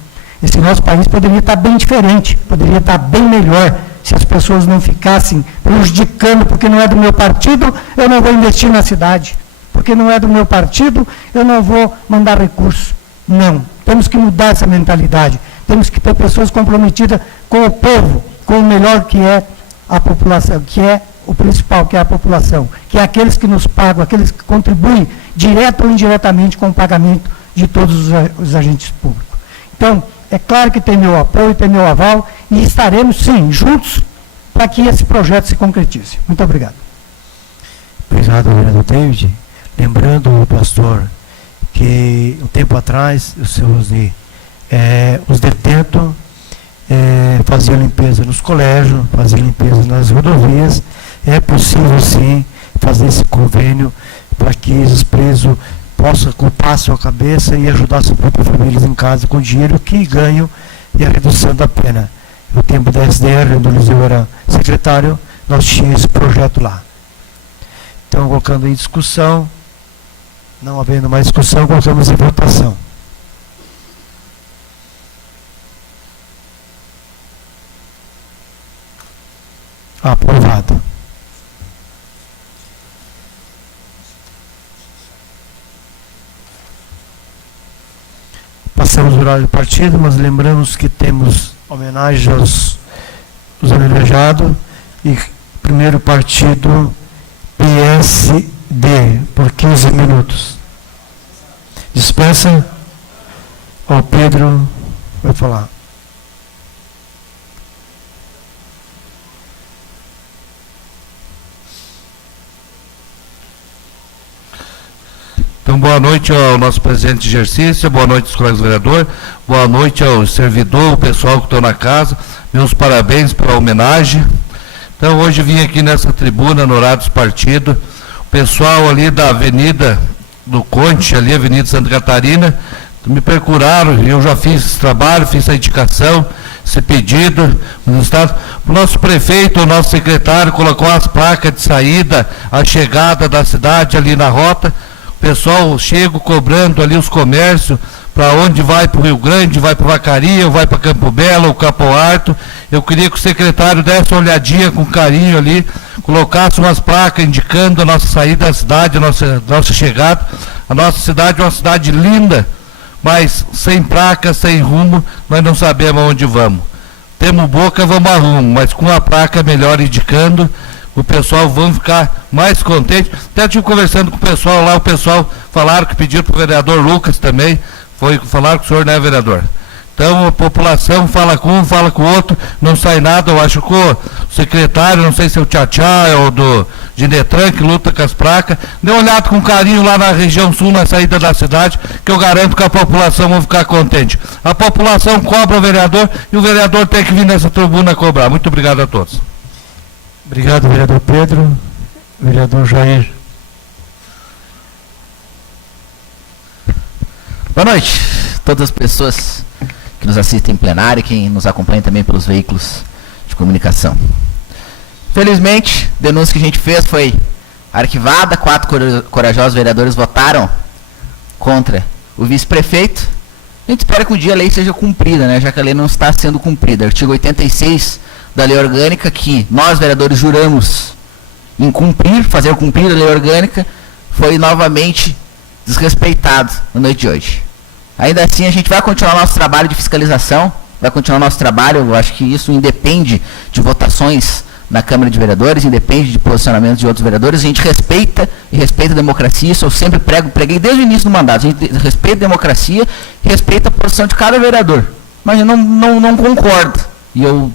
Esse nosso país poderia estar bem diferente, poderia estar bem melhor, se as pessoas não ficassem prejudicando, porque não é do meu partido, eu não vou investir na cidade. Porque não é do meu partido, eu não vou mandar recurso. Não, temos que mudar essa mentalidade. Temos que ter pessoas comprometidas com o povo, com o melhor que é a população, que é o principal, que é a população, que é aqueles que nos pagam, aqueles que contribuem direto ou indiretamente com o pagamento de todos os agentes públicos. Então, é claro que tem meu apoio, tem meu aval, e estaremos, sim, juntos para que esse projeto se concretize. Muito obrigado. Obrigado, vereador David. Lembrando, pastor, que um tempo atrás, os detentos faziam limpeza nos colégios, faziam limpeza nas rodovias. É possível, sim, fazer esse convênio para que os presos possam culpar sua cabeça e ajudar suas próprias famílias em casa com o dinheiro que ganham e a redução da pena. No tempo da SDR, quando o Eliseu era secretário, nós tínhamos esse projeto lá. Então, colocando em discussão, não havendo mais discussão, colocamos em votação. Aprovado. Passamos o horário do partido, mas lembramos que temos homenagem aos homenageados e primeiro partido PSD, por 15 minutos. Dispensa. O Pedro vai falar. Então, boa noite ao nosso presidente de exercício, boa noite aos colegas vereadores, boa noite ao servidor, o pessoal que está na casa, meus parabéns pela homenagem. Então, hoje vim aqui nessa tribuna, no horário dos partidos, o pessoal ali da Avenida do Conte, ali, Avenida Santa Catarina, me procuraram, eu já fiz esse trabalho, fiz essa indicação, esse pedido no Estado. O nosso prefeito, o nosso secretário, colocou as placas de saída, a chegada da cidade ali na rota. O pessoal chega cobrando ali os comércios, para onde vai para o Rio Grande, vai para Vacaria, ou vai para Campo Belo, ou Capo Alto. Eu queria que o secretário desse uma olhadinha com carinho ali, colocasse umas placas indicando a nossa saída da cidade, a nossa chegada. A nossa cidade é uma cidade linda, mas sem placa, sem rumo, nós não sabemos aonde vamos. Temos boca, vamos a rumo, mas com a placa melhor indicando, o pessoal vão ficar mais contente. Até estive conversando com o pessoal lá, o pessoal falaram que pediram para o vereador Lucas também, falaram com o senhor, né, vereador? Então a população fala com um, fala com o outro, não sai nada. Eu acho que o secretário, não sei se é o Tchatchá, é o do Ginetran, que luta com as placas, dê uma olhada com carinho lá na região sul, na saída da cidade, que eu garanto que a população vai ficar contente. A população cobra o vereador e o vereador tem que vir nessa tribuna cobrar. Muito obrigado a todos. Obrigado, vereador Pedro. Vereador Jair. Boa noite a todas as pessoas que nos assistem em plenário e quem nos acompanha também pelos veículos de comunicação. Felizmente, a denúncia que a gente fez foi arquivada, 4 corajosos vereadores votaram contra o vice-prefeito. A gente espera que um dia a lei seja cumprida, né, já que a lei não está sendo cumprida. Artigo 86 da lei orgânica, que nós, vereadores, juramos em cumprir, fazer cumprir a lei orgânica, foi novamente desrespeitado na noite de hoje. Ainda assim, a gente vai continuar nosso trabalho de fiscalização, vai continuar nosso trabalho, eu acho que isso independe de votações na Câmara de Vereadores, independe de posicionamentos de outros vereadores, a gente respeita e respeita a democracia, isso eu sempre preguei desde o início do mandato, a gente respeita a democracia e respeita a posição de cada vereador, mas eu não concordo, e eu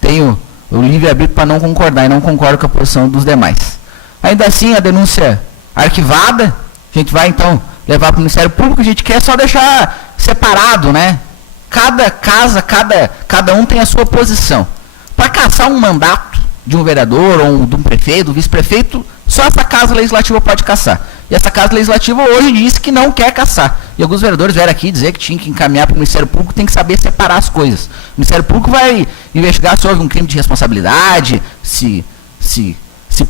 tenho o livre-arbítrio para não concordar, e não concordo com a posição dos demais. Ainda assim, a denúncia arquivada, a gente vai então levar para o Ministério Público, a gente quer só deixar separado, né? Cada casa, cada um tem a sua posição. Para cassar um mandato de um vereador, ou de um prefeito, do vice-prefeito, só essa Casa Legislativa pode cassar. E essa Casa Legislativa hoje disse que não quer cassar. E alguns vereadores vieram aqui dizer que tinha que encaminhar para o Ministério Público, tem que saber separar as coisas. O Ministério Público vai investigar se houve um crime de responsabilidade, se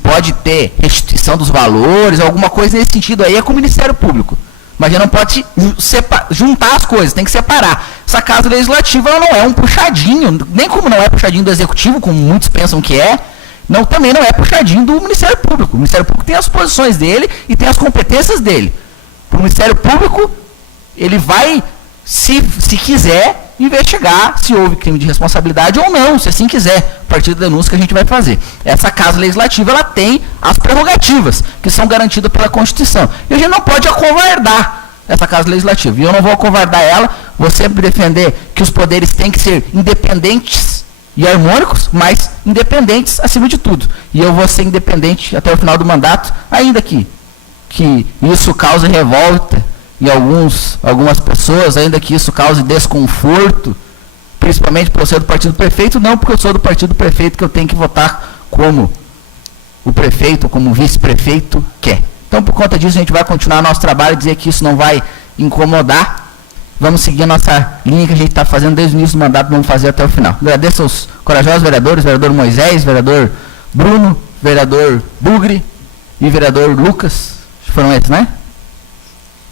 pode ter restituição dos valores, alguma coisa nesse sentido aí é com o Ministério Público. Mas já não pode juntar as coisas, tem que separar. Essa Casa Legislativa ela não é um puxadinho, nem como não é puxadinho do Executivo, como muitos pensam que é, também não é puxadinho do Ministério Público. O Ministério Público tem as posições dele e tem as competências dele. O Ministério Público, ele vai, se quiser, investigar se houve crime de responsabilidade ou não, se assim quiser, a partir da denúncia que a gente vai fazer. Essa Casa Legislativa, ela tem as prerrogativas que são garantidas pela Constituição. E a gente não pode acovardar essa Casa Legislativa. E eu não vou acovardar ela, vou sempre defender que os poderes têm que ser independentes e harmônicos, mas independentes acima de tudo. E eu vou ser independente até o final do mandato, ainda que isso cause revolta e algumas pessoas, ainda que isso cause desconforto, principalmente por eu ser do partido do prefeito, não porque eu sou do partido do prefeito que eu tenho que votar como o prefeito, como o vice-prefeito quer. Então, por conta disso, a gente vai continuar nosso trabalho e dizer que isso não vai incomodar. Vamos seguir a nossa linha que a gente está fazendo desde o início do mandato, vamos fazer até o final. Agradeço aos corajosos vereadores, vereador Moisés, vereador Bruno, vereador Bugre e vereador Lucas, foram esses, né?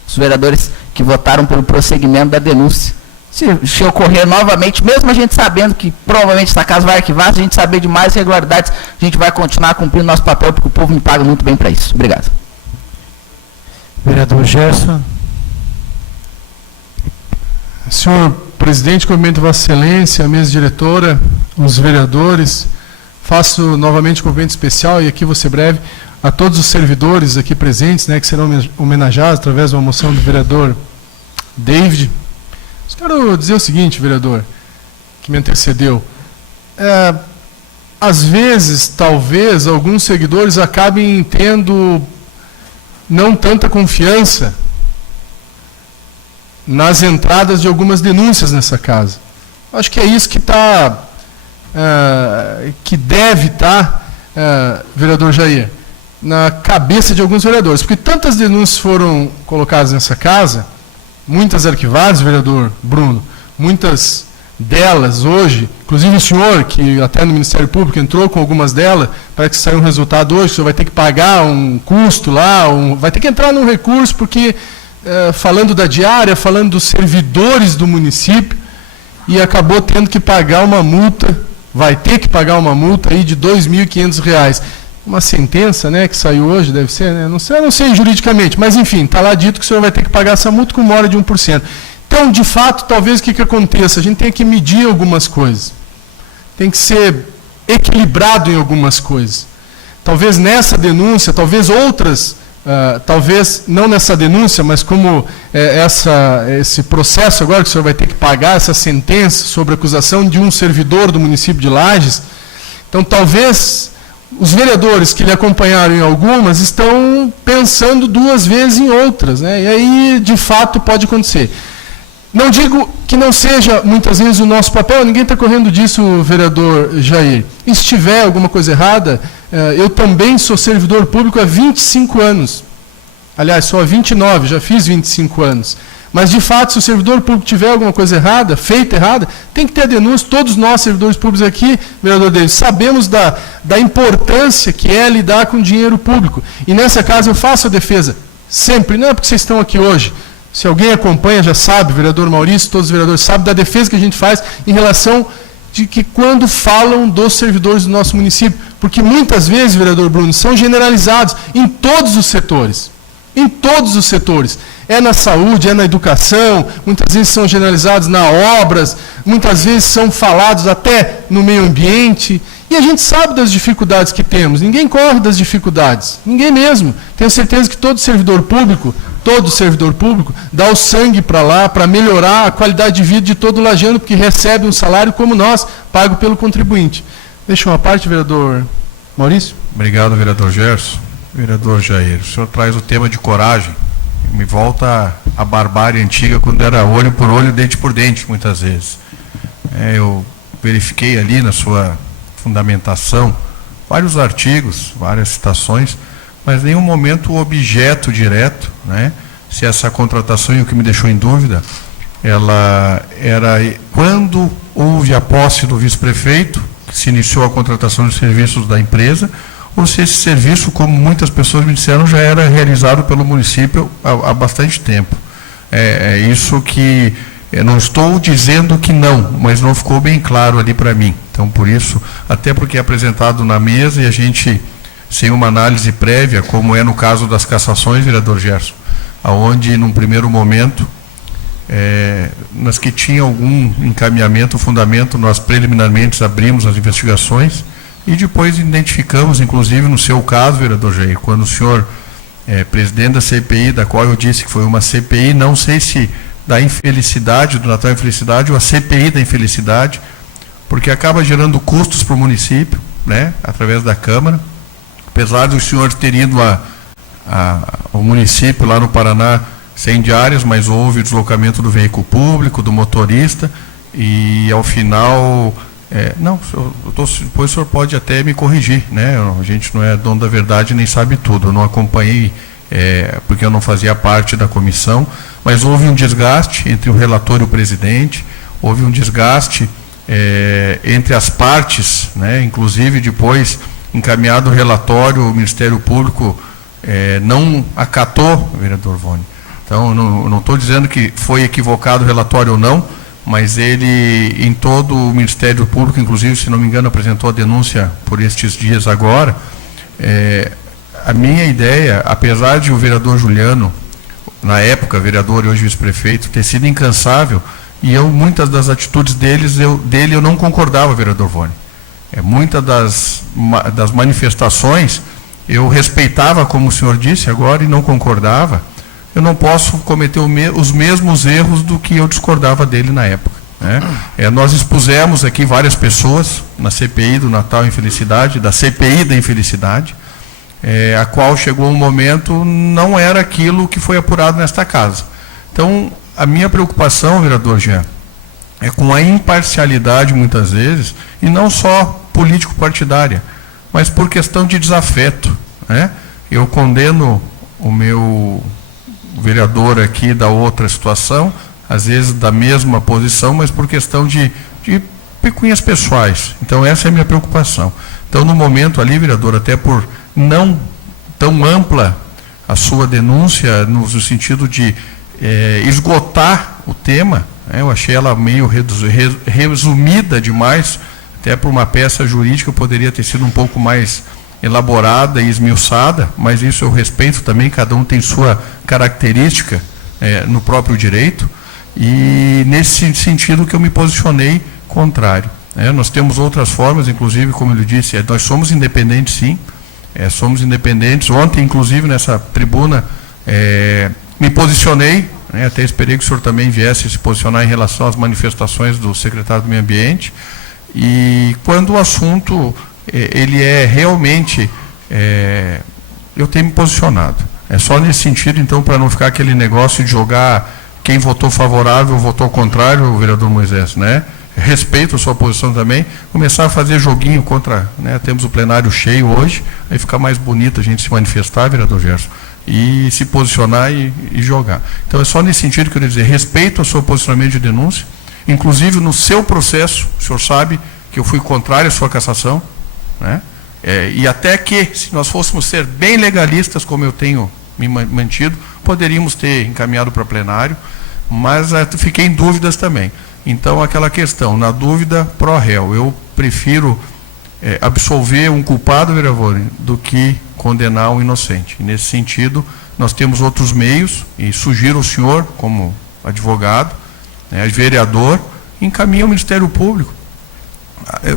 Os vereadores que votaram pelo prosseguimento da denúncia. Se ocorrer novamente, mesmo a gente sabendo que provavelmente essa casa vai arquivar, se a gente saber de mais irregularidades, a gente vai continuar cumprindo nosso papel, porque o povo me paga muito bem para isso. Obrigado. Vereador Gerson. Senhor presidente, cumprimento Vossa Excelência, a mesa diretora, os vereadores, faço novamente um cumprimento especial, e aqui vou ser breve, a todos os servidores aqui presentes, né, que serão homenageados através de uma moção do vereador David. Eu quero dizer o seguinte, vereador, que me antecedeu. Às vezes, talvez, alguns seguidores acabem tendo não tanta confiança nas entradas de algumas denúncias nessa casa. Acho que é isso que que deve estar, vereador Jair, na cabeça de alguns vereadores, porque tantas denúncias foram colocadas nessa casa, muitas arquivadas, vereador Bruno, muitas delas hoje, inclusive o senhor, que até no Ministério Público entrou com algumas delas, parece que saiu um resultado hoje, o senhor vai ter que pagar um custo lá, vai ter que entrar num recurso, porque falando da diária, falando dos servidores do município, e acabou tendo que pagar uma multa, vai ter que pagar uma multa aí de R$ 2.500. Uma sentença, né, que saiu hoje, deve ser, né? Não sei juridicamente, mas enfim, está lá dito que o senhor vai ter que pagar essa multa com uma hora de 1%. Então, de fato, talvez o que aconteça? A gente tem que medir algumas coisas. Tem que ser equilibrado em algumas coisas. talvez nessa denúncia, talvez outras, talvez não nessa denúncia, mas como esse processo agora que o senhor vai ter que pagar, essa sentença sobre a acusação de um servidor do município de Lages, então talvez os vereadores que lhe acompanharam em algumas estão pensando duas vezes em outras, né? E aí, de fato, pode acontecer. Não digo que não seja, muitas vezes, o nosso papel, ninguém está correndo disso, vereador Jair. E se tiver alguma coisa errada, eu também sou servidor público há 25 anos. Aliás, só há 29, já fiz 25 anos. Mas, de fato, se o servidor público tiver alguma coisa errada, feita errada, tem que ter a denúncia. Todos nós, servidores públicos aqui, vereador Davis, sabemos da importância que é lidar com dinheiro público. E, nessa casa, eu faço a defesa. Sempre. Não é porque vocês estão aqui hoje. Se alguém acompanha, já sabe, vereador Maurício, todos os vereadores sabem da defesa que a gente faz em relação de que quando falam dos servidores do nosso município. Porque, muitas vezes, vereador Bruno, são generalizados em todos os setores. Em todos os setores. É na saúde, é na educação, muitas vezes são generalizados nas obras, muitas vezes são falados até no meio ambiente. E a gente sabe das dificuldades que temos. Ninguém corre das dificuldades. Ninguém mesmo. Tenho certeza que todo servidor público dá o sangue para lá, para melhorar a qualidade de vida de todo lajeano, porque recebe um salário como nós, pago pelo contribuinte. Deixa uma parte, vereador Maurício. Obrigado, vereador Gerson. Vereador Jair, o senhor traz o tema de coragem. Me volta a barbárie antiga, quando era olho por olho, dente por dente, muitas vezes. Eu verifiquei ali na sua fundamentação vários artigos, várias citações, mas em nenhum momento o objeto direto, né, se essa contratação, e o que me deixou em dúvida, ela era quando houve a posse do vice-prefeito, que se iniciou a contratação de serviços da empresa, ou se esse serviço, como muitas pessoas me disseram, já era realizado pelo município há bastante tempo. É isso que, eu não estou dizendo que não, mas não ficou bem claro ali para mim. Então, por isso, até porque é apresentado na mesa e a gente, sem uma análise prévia, como é no caso das cassações, vereador Gerson, aonde, num primeiro momento, nas que tinha algum encaminhamento, fundamento, nós preliminarmente abrimos as investigações, e depois identificamos, inclusive no seu caso, vereador Jair, quando o senhor é presidente da CPI, da qual eu disse que foi uma CPI, não sei se da infelicidade, do Natal Infelicidade, ou a CPI da infelicidade, porque acaba gerando custos para o município, né, através da Câmara. Apesar do senhor ter ido ao município lá no Paraná sem diárias, mas houve o deslocamento do veículo público, do motorista, e ao final... depois o senhor pode até me corrigir, né? A gente não é dono da verdade nem sabe tudo. Eu não acompanhei, porque eu não fazia parte da comissão, mas houve um desgaste entre o relator e o presidente, houve um desgaste entre as partes, né? Inclusive depois, encaminhado o relatório, o Ministério Público não acatou, vereador Vone. Então, eu não estou dizendo que foi equivocado o relatório ou não, mas ele, em todo o Ministério Público, inclusive, se não me engano, apresentou a denúncia por estes dias agora. A minha ideia, apesar de o vereador Juliano, na época, vereador e hoje vice-prefeito, ter sido incansável, e muitas das atitudes dele eu não concordava, vereador Vone. Muitas das manifestações eu respeitava, como o senhor disse agora, e não concordava. Eu não posso cometer os mesmos erros do que eu discordava dele na época, né? Nós expusemos aqui várias pessoas na CPI do Natal Infelicidade, da CPI da Infelicidade, a qual chegou um momento, não era aquilo que foi apurado nesta casa. Então, a minha preocupação, vereador Jean, é com a imparcialidade, muitas vezes, e não só político-partidária, mas por questão de desafeto, né? Eu condeno o meu vereador aqui da outra situação, às vezes da mesma posição, mas por questão de picuinhas pessoais. Então, essa é a minha preocupação. Então, no momento ali, vereador, até por não tão ampla a sua denúncia, no sentido de esgotar o tema, eu achei ela meio resumida demais, até por uma peça jurídica poderia ter sido um pouco mais elaborada e esmiuçada, mas isso eu respeito também, cada um tem sua característica no próprio direito, e nesse sentido que eu me posicionei contrário. Nós temos outras formas, inclusive, como ele disse, nós somos independentes sim, somos independentes. Ontem, inclusive, nessa tribuna, me posicionei, né, até esperei que o senhor também viesse se posicionar em relação às manifestações do secretário do Meio Ambiente, e quando o assunto ele é realmente, eu tenho me posicionado. É só nesse sentido, então, para não ficar aquele negócio de jogar quem votou favorável ou votou contrário, o vereador Moisés, né? Respeito a sua posição também, começar a fazer joguinho contra, né? Temos o plenário cheio hoje, aí fica mais bonito a gente se manifestar, vereador Gerson, e se posicionar e jogar. Então é só nesse sentido que eu queria dizer, respeito ao seu posicionamento de denúncia, inclusive no seu processo, o senhor sabe que eu fui contrário à sua cassação, né? E até que, se nós fôssemos ser bem legalistas, como eu tenho me mantido, poderíamos ter encaminhado para plenário, mas fiquei em dúvidas também. Então, aquela questão, na dúvida, pró réu, eu prefiro absolver um culpado, vereador, do que condenar um inocente. E nesse sentido, nós temos outros meios, e sugiro ao senhor, como advogado, né, vereador, encaminhe ao Ministério Público.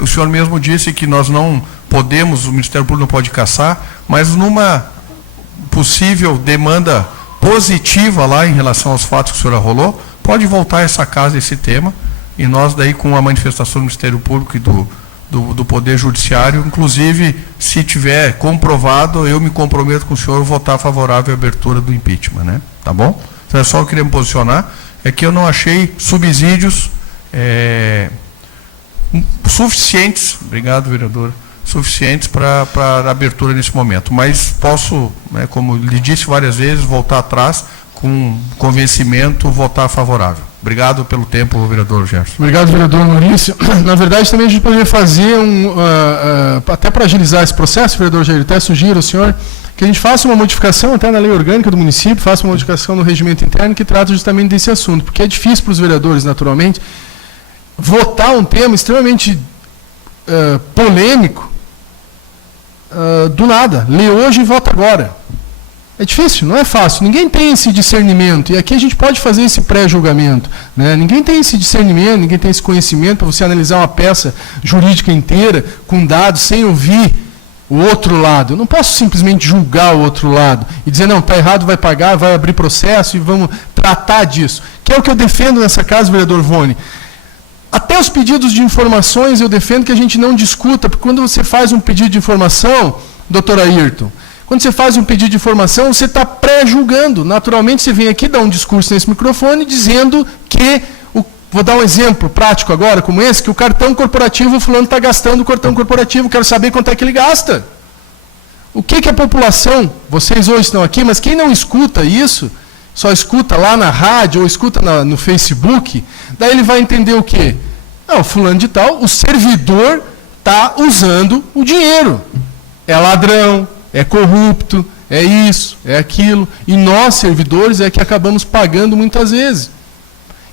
O senhor mesmo disse que nós não podemos, o Ministério Público não pode caçar, mas numa possível demanda positiva lá em relação aos fatos que o senhor arrolou, pode voltar essa casa, esse tema, e nós daí com a manifestação do Ministério Público e do Poder Judiciário, inclusive, se tiver comprovado, eu me comprometo com o senhor a votar favorável à abertura do impeachment, né? Tá bom? Então é só eu queria me posicionar, é que eu não achei subsídios suficientes, obrigado, vereador, suficientes para a abertura nesse momento, mas posso, né, como lhe disse várias vezes, voltar atrás com convencimento, votar favorável. Obrigado pelo tempo, vereador Gerson. Obrigado, vereador Maurício. Na verdade, também a gente poderia fazer até para agilizar esse processo, vereador Jair, até sugiro ao senhor que a gente faça uma modificação até na lei orgânica do município, faça uma modificação no regimento interno que trata justamente desse assunto, porque é difícil para os vereadores, naturalmente, votar um tema extremamente polêmico do nada. Lê hoje e vota agora. É difícil, não é fácil. Ninguém tem esse discernimento. E aqui a gente pode fazer esse pré-julgamento, né? Ninguém tem esse discernimento, ninguém tem esse conhecimento para você analisar uma peça jurídica inteira, com dados, sem ouvir o outro lado. Eu não posso simplesmente julgar o outro lado e dizer, não, está errado, vai pagar, vai abrir processo e vamos tratar disso. Que é o que eu defendo nessa casa, vereador Vone. Até os pedidos de informações eu defendo que a gente não discuta, porque quando você faz um pedido de informação, doutor Ayrton, quando você faz um pedido de informação, você está pré-julgando. Naturalmente, você vem aqui dar um discurso nesse microfone dizendo que, vou dar um exemplo prático agora, como esse, que o cartão corporativo, o fulano está gastando o cartão corporativo, quero saber quanto é que ele gasta. O que a população, vocês hoje estão aqui, mas quem não escuta isso, só escuta lá na rádio ou escuta no Facebook, daí ele vai entender o quê? Não, fulano de tal, o servidor está usando o dinheiro. É ladrão, é corrupto, é isso, é aquilo. E nós, servidores, é que acabamos pagando muitas vezes.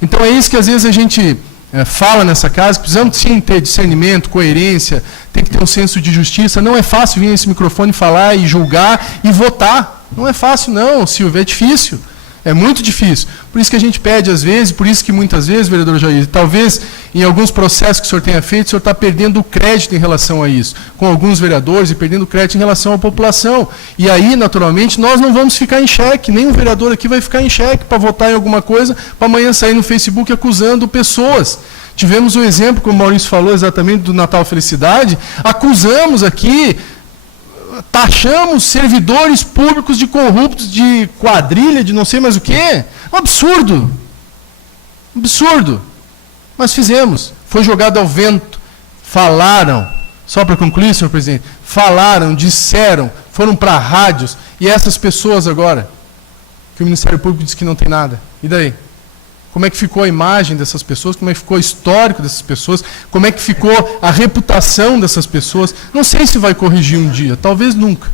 Então é isso que às vezes a gente fala nessa casa, precisamos sim ter discernimento, coerência, tem que ter um senso de justiça. Não é fácil vir nesse microfone falar e julgar e votar. Não é fácil não, Silvio, é difícil. É muito difícil. Por isso que a gente pede às vezes, por isso que muitas vezes, vereador Jair, talvez em alguns processos que o senhor tenha feito, o senhor está perdendo o crédito em relação a isso, com alguns vereadores e perdendo crédito em relação à população. E aí, naturalmente, nós não vamos ficar em xeque, nenhum vereador aqui vai ficar em xeque para votar em alguma coisa, para amanhã sair no Facebook acusando pessoas. Tivemos um exemplo, como o Maurício falou exatamente, do Natal Felicidade, acusamos aqui, taxamos servidores públicos de corruptos, de quadrilha, de não sei mais o quê. Um absurdo. Absurdo. Mas fizemos. Foi jogado ao vento. Falaram. Só para concluir, senhor presidente. Falaram, disseram, foram para rádios. E essas pessoas agora, que o Ministério Público diz que não tem nada. E daí? Como é que ficou a imagem dessas pessoas? Como é que ficou o histórico dessas pessoas? Como é que ficou a reputação dessas pessoas? Não sei se vai corrigir um dia, talvez nunca.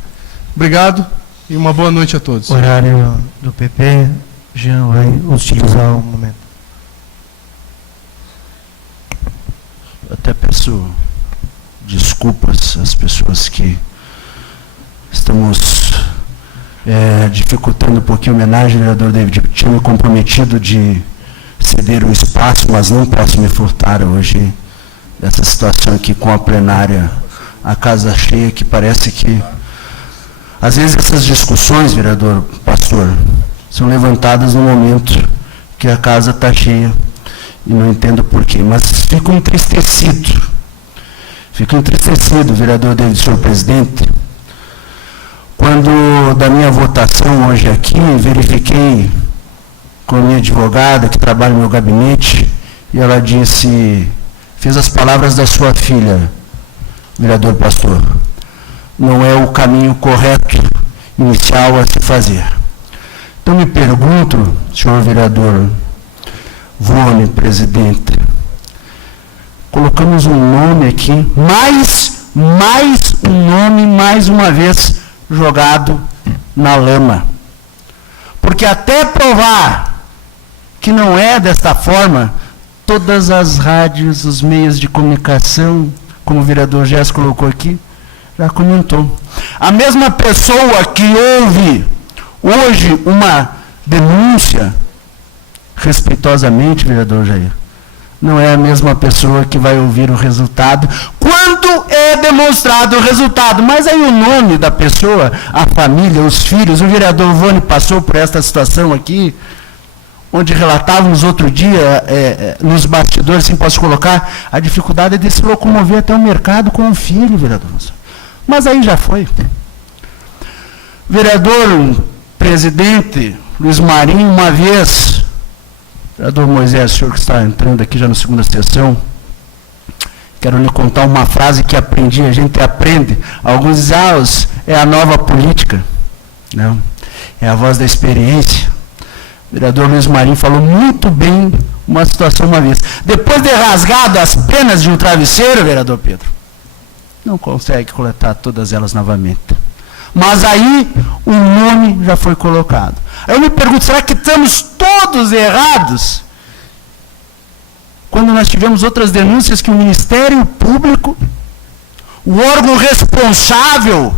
Obrigado e uma boa noite a todos. O horário do PP, Jean vai utilizar o momento. Eu até peço desculpas às pessoas que estamos dificultando um pouquinho a homenagem. O vereador David tinha me comprometido de ceder o espaço, mas não posso me furtar hoje dessa situação aqui com a plenária, a casa cheia, que parece que Às vezes essas discussões, vereador pastor, são levantadas no momento que a casa está cheia e não entendo porquê, mas fico entristecido, vereador David, senhor presidente, quando da minha votação hoje aqui, verifiquei com a minha advogada que trabalha no meu gabinete e ela disse, fez as palavras da sua filha, vereador pastor, não é o caminho correto inicial a se fazer. Então me pergunto, senhor vereador Vone, presidente, colocamos um nome aqui, mais um nome, mais uma vez, jogado na lama. Porque até provar que não é desta forma, todas as rádios, os meios de comunicação, como o vereador Gés colocou aqui, já comentou. A mesma pessoa que ouve hoje uma denúncia, respeitosamente, vereador Jair, não é a mesma pessoa que vai ouvir o resultado quando é demonstrado o resultado. Mas aí o nome da pessoa, a família, os filhos, o vereador Vone passou por esta situação aqui, onde relatávamos outro dia, nos bastidores, assim posso colocar, a dificuldade de se locomover até o mercado com o filho, vereador. Mas aí já foi. Vereador presidente Luiz Marinho, uma vez, vereador Moisés, o senhor que está entrando aqui já na segunda sessão, quero lhe contar uma frase que aprendi, a gente aprende. Alguns dizem, é a nova política. Não, é a voz da experiência. O vereador Luiz Marinho falou muito bem uma situação uma vez. Depois de rasgado as penas de um travesseiro, vereador Pedro, não consegue coletar todas elas novamente. Mas aí o nome já foi colocado. Aí eu me pergunto, será que estamos todos errados? Quando nós tivemos outras denúncias que o Ministério Público, o órgão responsável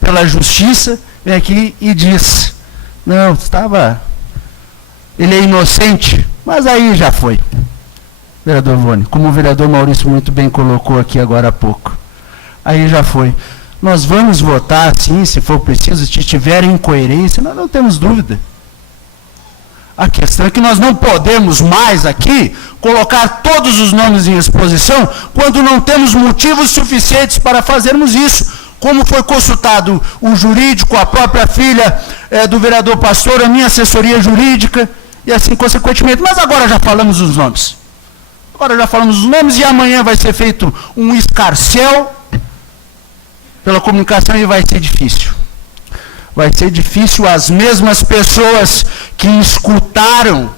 pela justiça, vem aqui e diz, não, ele é inocente, mas aí já foi. Vereador Vone, como o vereador Maurício muito bem colocou aqui agora há pouco, aí já foi. Nós vamos votar, sim, se for preciso, se tiver incoerência, nós não temos dúvida. A questão é que nós não podemos mais aqui colocar todos os nomes em exposição quando não temos motivos suficientes para fazermos isso. Como foi consultado o jurídico, a própria filha do vereador pastor, a minha assessoria jurídica, e assim consequentemente. Mas agora já falamos os nomes. E amanhã vai ser feito um escarcéu pela comunicação e vai ser difícil. Vai ser difícil as mesmas pessoas que escutaram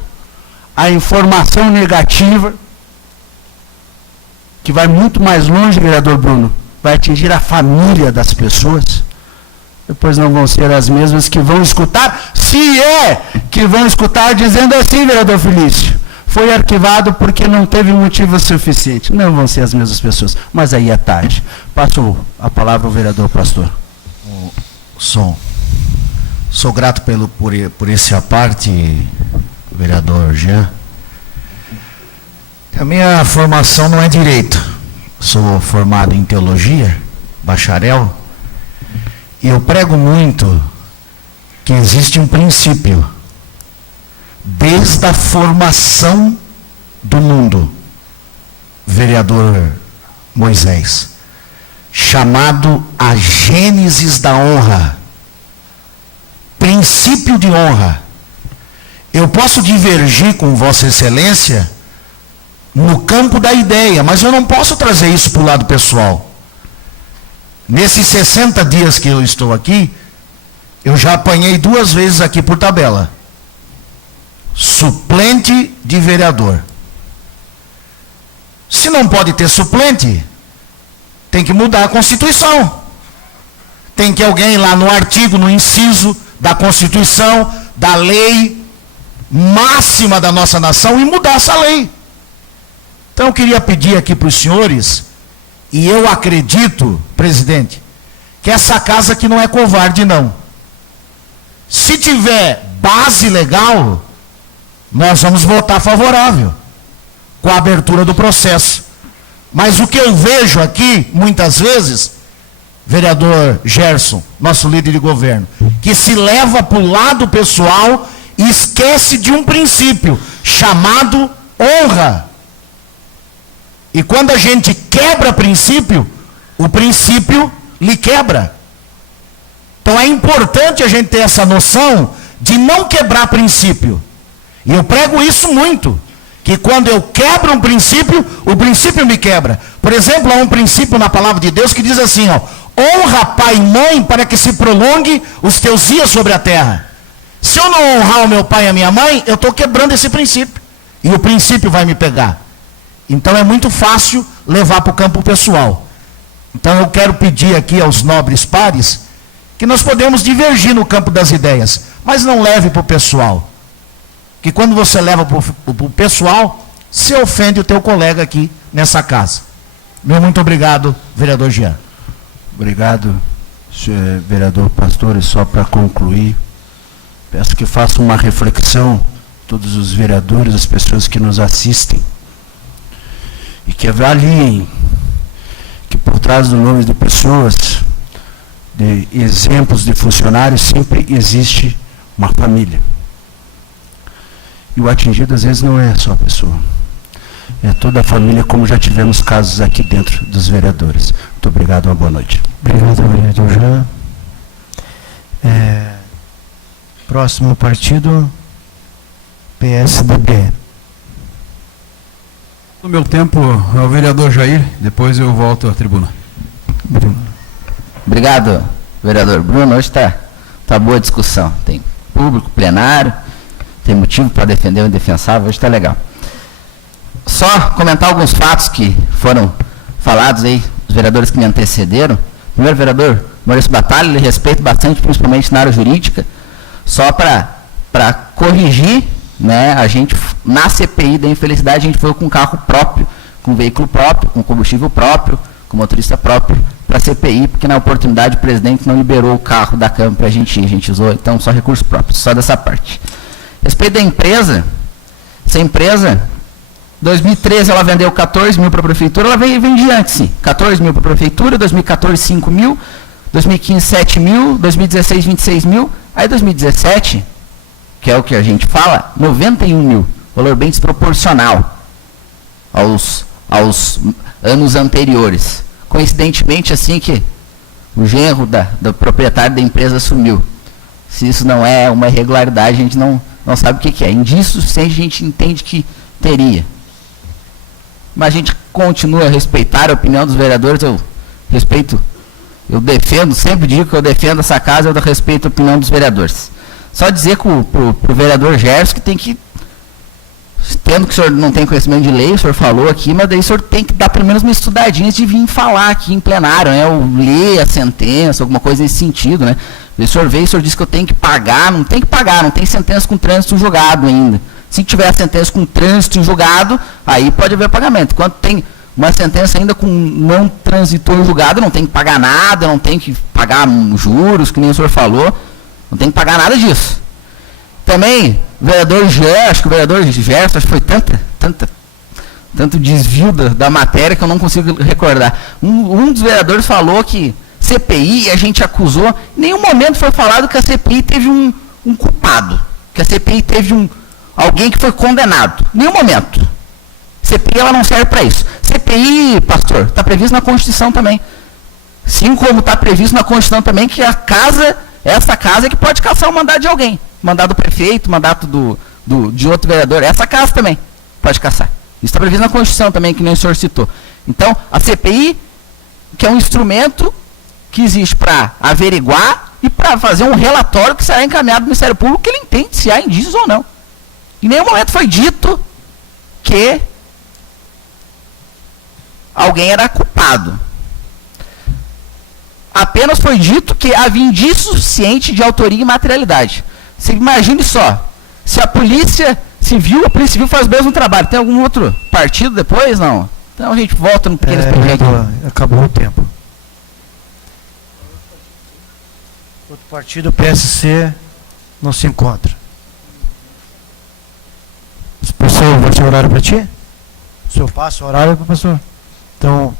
a informação negativa, que vai muito mais longe, vereador Bruno, vai atingir a família das pessoas, depois não vão ser as mesmas que vão escutar, se é que vão escutar dizendo assim, vereador Felício, foi arquivado porque não teve motivo suficiente. Não vão ser as mesmas pessoas, mas aí é tarde. Passo a palavra ao vereador pastor. Sou grato por esse aparte, vereador Jean. A minha formação não é direito. Sou formado em teologia, bacharel, e eu prego muito que existe um princípio, desde a formação do mundo, vereador Moisés, chamado a Gênesis da honra, princípio de honra. Eu posso divergir com Vossa Excelência no campo da ideia, mas eu não posso trazer isso para o lado pessoal. Nesses 60 dias que eu estou aqui, eu já apanhei 2 vezes aqui por tabela. Suplente de vereador. Se não pode ter suplente, tem que mudar a Constituição. Tem que alguém lá no artigo, no inciso da Constituição, da lei máxima da nossa nação, e mudar essa lei. Então eu queria pedir aqui para os senhores, e eu acredito, presidente, que essa casa aqui não é covarde, não. Se tiver base legal, nós vamos votar favorável com a abertura do processo. Mas o que eu vejo aqui, muitas vezes, vereador Gerson, nosso líder de governo, que se leva para o lado pessoal e esquece de um princípio chamado honra. E quando a gente quebra princípio, o princípio lhe quebra. Então é importante a gente ter essa noção de não quebrar princípio. E eu prego isso muito, que quando eu quebro um princípio, o princípio me quebra. Por exemplo, há um princípio na palavra de Deus que diz assim, ó, honra pai e mãe para que se prolongue os teus dias sobre a terra. Se eu não honrar o meu pai e a minha mãe, eu estou quebrando esse princípio. E o princípio vai me pegar. Então é muito fácil levar para o campo pessoal. Então eu quero pedir aqui aos nobres pares que nós podemos divergir no campo das ideias, mas não leve para o pessoal. Que quando você leva para o pessoal, você ofende o teu colega aqui nessa casa. Meu muito obrigado, vereador Jean. Obrigado, senhor vereador Pastor. E só para concluir, peço que façam uma reflexão, todos os vereadores, as pessoas que nos assistem, e que avaliem que por trás do nome de pessoas, de exemplos de funcionários, sempre existe uma família. E o atingido às vezes não é só a pessoa, é toda a família, como já tivemos casos aqui dentro dos vereadores. Muito obrigado, uma boa noite. Obrigado, vereador Jean. Próximo partido, PSDB. No meu tempo, ao vereador Jair, depois eu volto à tribuna. Obrigado, vereador Bruno. Hoje tá boa a discussão. Tem público, plenário, tem motivo para defender o indefensável, hoje está legal. Só comentar alguns fatos que foram falados aí, os vereadores que me antecederam. Primeiro, vereador Maurício Batalha, ele respeita bastante, principalmente na área jurídica. Só para corrigir, né, a gente, na CPI da infelicidade, a gente foi com carro próprio, com veículo próprio, com combustível próprio, com motorista próprio, para a CPI, porque na oportunidade o presidente não liberou o carro da Câmara para a gente usou, então só recursos próprios, só dessa parte. Respeito da empresa, essa empresa, 2013 ela vendeu 14 mil para a prefeitura, ela vendia antes, sim, 14 mil para a prefeitura, 2014 5 mil, 2015 7 mil, 2016 26 mil, aí 2017, que é o que a gente fala, 91 mil, valor bem desproporcional aos anos anteriores. Coincidentemente, assim que o genro do proprietário da empresa sumiu. Se isso não é uma irregularidade, a gente não sabe o que é. Indícios, sim, a gente entende que teria. Mas a gente continua a respeitar a opinião dos vereadores. Eu respeito, eu defendo, sempre digo que eu defendo essa casa, eu respeito a opinião dos vereadores. Só dizer para o vereador Gerson que tem que, tendo que o senhor não tem conhecimento de lei, o senhor falou aqui, mas daí o senhor tem que dar pelo menos uma estudadinha de vir falar aqui em plenário, né? Ou ler a sentença, alguma coisa nesse sentido, né? O senhor veio, o senhor disse que eu tenho que pagar, não tem que pagar, não tem sentença com trânsito julgado ainda. Se tiver a sentença com trânsito julgado, aí pode haver pagamento. Quando tem uma sentença ainda com não transitor julgado, não tem que pagar nada, não tem que pagar juros, que nem o senhor falou, não tem que pagar nada disso. Também, o vereador Jean, acho que o vereador Gerson, acho que foi tanto desvio da matéria que eu não consigo recordar. Um dos vereadores falou que CPI, a gente acusou, em nenhum momento foi falado que a CPI teve um culpado, que a CPI teve alguém que foi condenado. Em nenhum momento. CPI, ela não serve para isso. CPI, pastor, está previsto na Constituição também. Sim, como está previsto na Constituição também que essa casa é que pode cassar o mandato de alguém. Mandato do prefeito, mandato de outro vereador. Essa casa também pode cassar. Isso está previsto na Constituição também, que nem o senhor citou. Então, a CPI, que é um instrumento que existe para averiguar e para fazer um relatório que será encaminhado ao Ministério Público, que ele entende se há indícios ou não. Em nenhum momento foi dito que alguém era culpado. Apenas foi dito que havia indício suficiente de autoria e materialidade. Você imagine só, se a Polícia Civil faz o mesmo trabalho, tem algum outro partido depois? Não. Então a gente volta no pequeno expediente. Acabou o tempo. Outro partido, PSC, não se encontra. Professor, vai ser horário para ti? O senhor passa o horário, professor? Então,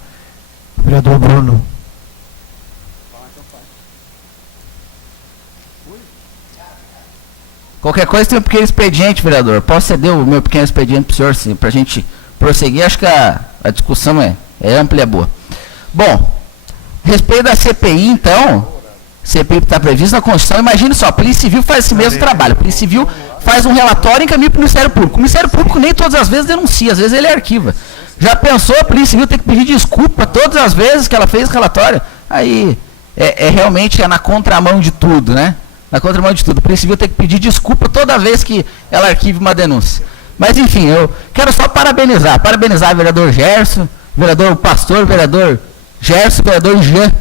o vereador Bruno Qualquer coisa tem um pequeno expediente, vereador. Posso ceder o meu pequeno expediente para o senhor, sim, para a gente prosseguir. Acho que a discussão é ampla e é boa. Bom, respeito da CPI, então, CPI está prevista na Constituição. Imagine só, a Polícia Civil faz esse mesmo trabalho. A Polícia Civil faz um relatório e encaminha para o Ministério Público. O Ministério Público nem todas as vezes denuncia, às vezes ele arquiva. Já pensou a Polícia Civil ter que pedir desculpa todas as vezes que ela fez o relatório? Aí realmente é na contramão de tudo, né? Na contramão de tudo. A Polícia Civil tem que pedir desculpa toda vez que ela arquiva uma denúncia. Mas, enfim, eu quero só parabenizar o vereador Gerson, vereador Pastor, vereador Gerson, vereador Jean.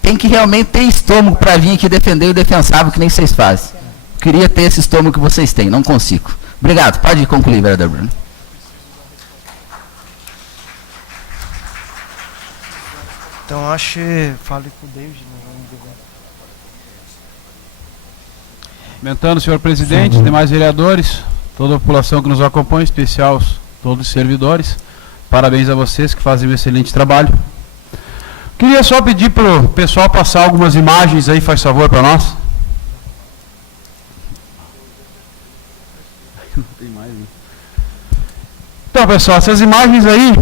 Tem que realmente ter estômago para vir aqui defender o defensável, que nem vocês fazem. Queria ter esse estômago que vocês têm, não consigo. Obrigado. Pode concluir, vereador Bruno. Então, acho que fale com o David. Comentando, senhor presidente, demais vereadores, toda a população que nos acompanha, em especial todos os servidores, parabéns a vocês que fazem um excelente trabalho. Queria só pedir para o pessoal passar algumas imagens aí, faz favor, para nós. Não tem mais, né? Então, pessoal, essas imagens aí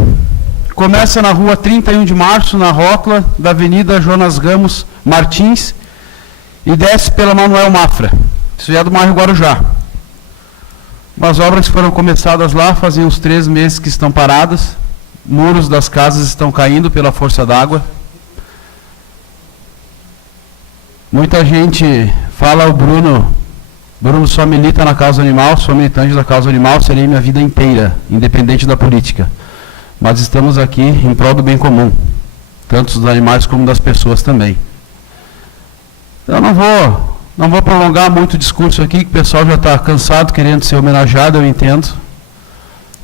começam na rua 31 de março, na rótula da Avenida Jonas Ramos Martins, e desce pela Manuel Mafra. Isso é do bairro Guarujá. As obras que foram começadas lá fazem uns 3 meses que estão paradas. Muros das casas estão caindo pela força d'água. Muita gente fala, o Bruno só milita na causa animal, sou militante da causa animal, serei minha vida inteira, independente da política. Mas estamos aqui em prol do bem comum, tanto dos animais como das pessoas também. Eu não vou prolongar muito o discurso aqui, que o pessoal já está cansado, querendo ser homenageado, eu entendo.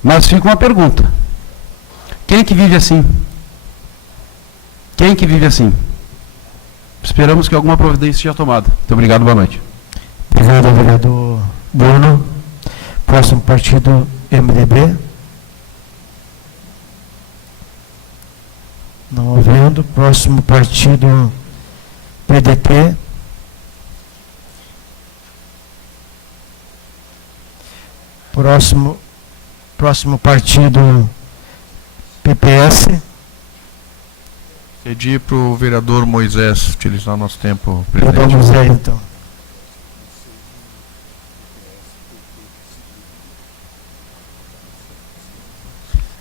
Mas fica uma pergunta. Quem que vive assim? Quem que vive assim? Esperamos que alguma providência seja tomada. Muito obrigado, boa noite. Obrigado, vereador Bruno. Próximo partido, MDB. Não havendo. Próximo partido, PDT. Próximo partido, PPS. Pedir para o vereador Moisés utilizar nosso tempo, presidente. Vereador Moisés, então.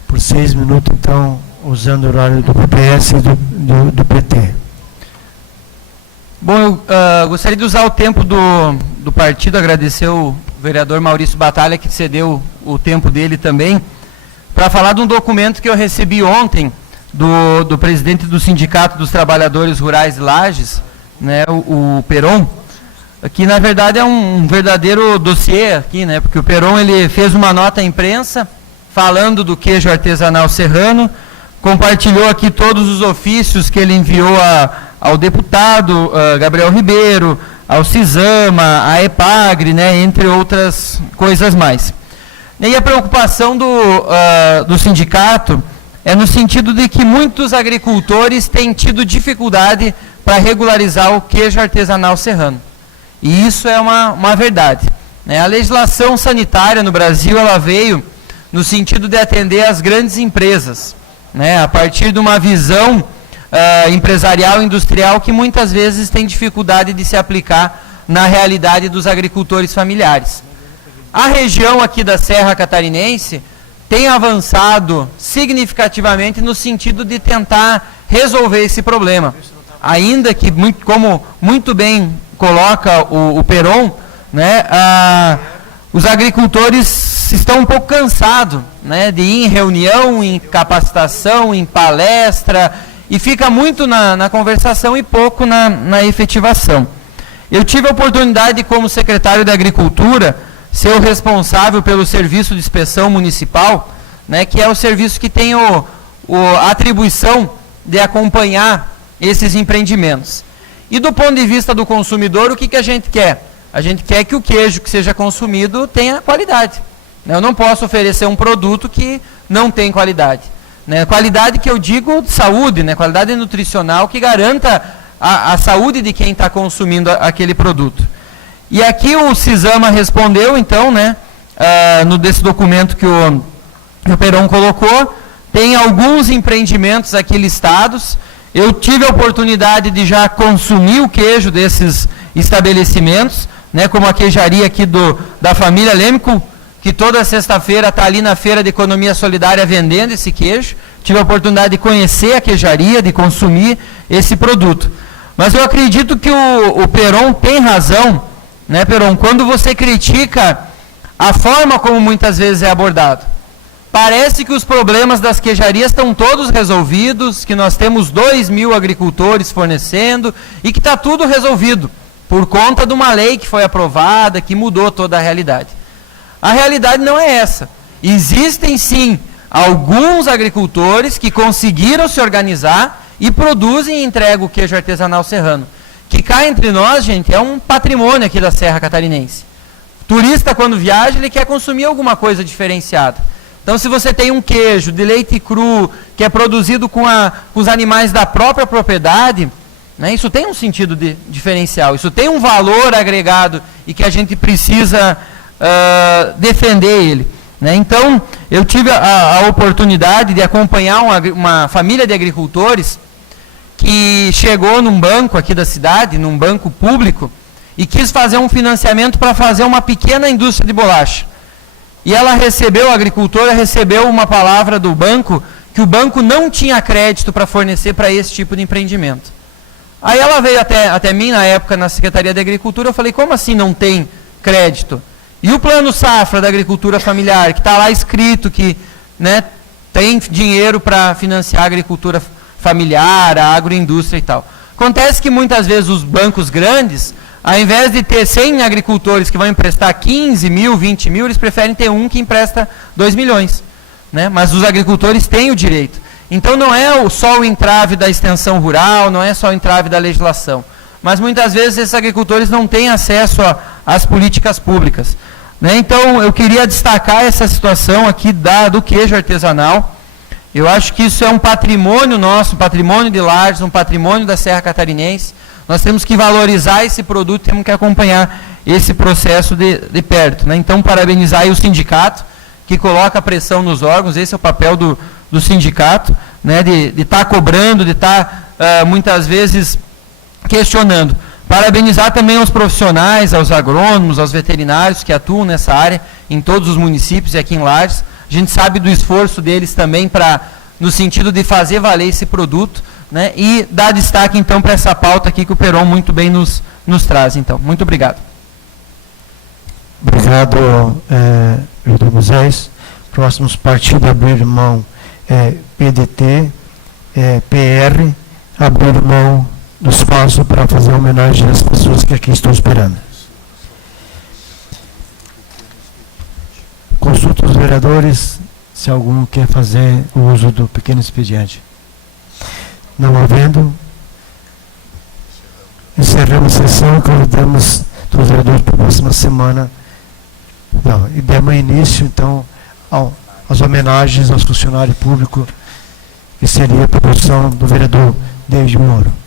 Por 6 minutos, então, usando o horário do PPS e do PT. Bom, eu gostaria de usar o tempo do partido, agradecer o vereador Maurício Batalha, que cedeu o tempo dele também, para falar de um documento que eu recebi ontem do presidente do Sindicato dos Trabalhadores Rurais de Lages, né, o Peron, que na verdade é um verdadeiro dossiê aqui, né, porque o Peron ele fez uma nota à imprensa falando do queijo artesanal serrano, compartilhou aqui todos os ofícios que ele enviou ao deputado Gabriel Ribeiro, ao CISAMA, à EPAGRE, né, entre outras coisas mais. E a preocupação do sindicato é no sentido de que muitos agricultores têm tido dificuldade para regularizar o queijo artesanal serrano. E isso é uma verdade, né? A legislação sanitária no Brasil ela veio no sentido de atender as grandes empresas, né, a partir de uma visão empresarial, industrial, que muitas vezes tem dificuldade de se aplicar na realidade dos agricultores familiares. A região aqui da Serra Catarinense tem avançado significativamente no sentido de tentar resolver esse problema. Ainda que, como muito bem coloca o Peron, né, os agricultores estão um pouco cansados, né, de ir em reunião, em capacitação, em palestra, e fica muito na conversação e pouco na efetivação. Eu tive a oportunidade, como secretário de Agricultura, ser o responsável pelo serviço de inspeção municipal, né, que é o serviço que tem a atribuição de acompanhar esses empreendimentos. E do ponto de vista do consumidor, o que a gente quer? A gente quer que o queijo que seja consumido tenha qualidade. Eu não posso oferecer um produto que não tem qualidade. Né? Qualidade que eu digo de saúde, né? Qualidade nutricional que garanta a saúde de quem está consumindo aquele produto. E aqui o Cisama respondeu, então, né, desse documento que o Peron colocou, tem alguns empreendimentos aqui listados. Eu tive a oportunidade de já consumir o queijo desses estabelecimentos, né, como a queijaria aqui da família Lemco, que toda sexta-feira está ali na Feira de Economia Solidária vendendo esse queijo. Tive a oportunidade de conhecer a queijaria, de consumir esse produto. Mas eu acredito que o Peron tem razão, né, Peron, quando você critica a forma como muitas vezes é abordado. Parece que os problemas das queijarias estão todos resolvidos, que nós temos 2.000 agricultores fornecendo e que está tudo resolvido por conta de uma lei que foi aprovada, que mudou toda a realidade. A realidade não é essa. Existem, sim, alguns agricultores que conseguiram se organizar e produzem e entregam o queijo artesanal serrano, que cá entre nós, gente, é um patrimônio aqui da Serra Catarinense. O turista, quando viaja, ele quer consumir alguma coisa diferenciada. Então, se você tem um queijo de leite cru, que é produzido com os animais da própria propriedade, né, isso tem um sentido diferencial, isso tem um valor agregado e que a gente precisa defender ele. Né? Então, eu tive a oportunidade de acompanhar uma família de agricultores que chegou num banco aqui da cidade, num banco público, e quis fazer um financiamento para fazer uma pequena indústria de bolacha. E ela recebeu, a agricultora recebeu uma palavra do banco, que o banco não tinha crédito para fornecer para esse tipo de empreendimento. Aí ela veio até mim, na época, na Secretaria de Agricultura, eu falei, como assim não tem crédito? E o Plano Safra da Agricultura Familiar, que está lá escrito que, né, tem dinheiro para financiar a agricultura familiar, a agroindústria e tal. Acontece que muitas vezes os bancos grandes, ao invés de ter 100 agricultores que vão emprestar 15 mil, 20 mil, eles preferem ter um que empresta 2 milhões. Né? Mas os agricultores têm o direito. Então não é só o entrave da extensão rural, não é só o entrave da legislação. Mas muitas vezes esses agricultores não têm acesso às políticas públicas. Né? Então eu queria destacar essa situação aqui do queijo artesanal. Eu acho que isso é um patrimônio nosso, um patrimônio de Lages, um patrimônio da Serra Catarinense. Nós temos que valorizar esse produto, temos que acompanhar esse processo de perto. Né? Então, parabenizar aí o sindicato, que coloca pressão nos órgãos, esse é o papel do sindicato, né? de estar cobrando, de estar, muitas vezes, questionando. Parabenizar também aos profissionais, aos agrônomos, aos veterinários que atuam nessa área, em todos os municípios e aqui em Lages. A gente sabe do esforço deles também no sentido de fazer valer esse produto, né, e dar destaque, então, para essa pauta aqui que o Peron muito bem nos traz. Então, muito obrigado. Obrigado, vereador Moisés. Próximos partidos abrir mão PDT, PR, abrir mão do espaço para fazer homenagem às pessoas que aqui estão esperando. Consulta os vereadores se algum quer fazer o uso do pequeno expediente. Não havendo, encerramos a sessão, convidamos os vereadores para a próxima semana. Não, e demos início, então, às homenagens aos funcionários públicos, que seria a promoção do vereador David Moro.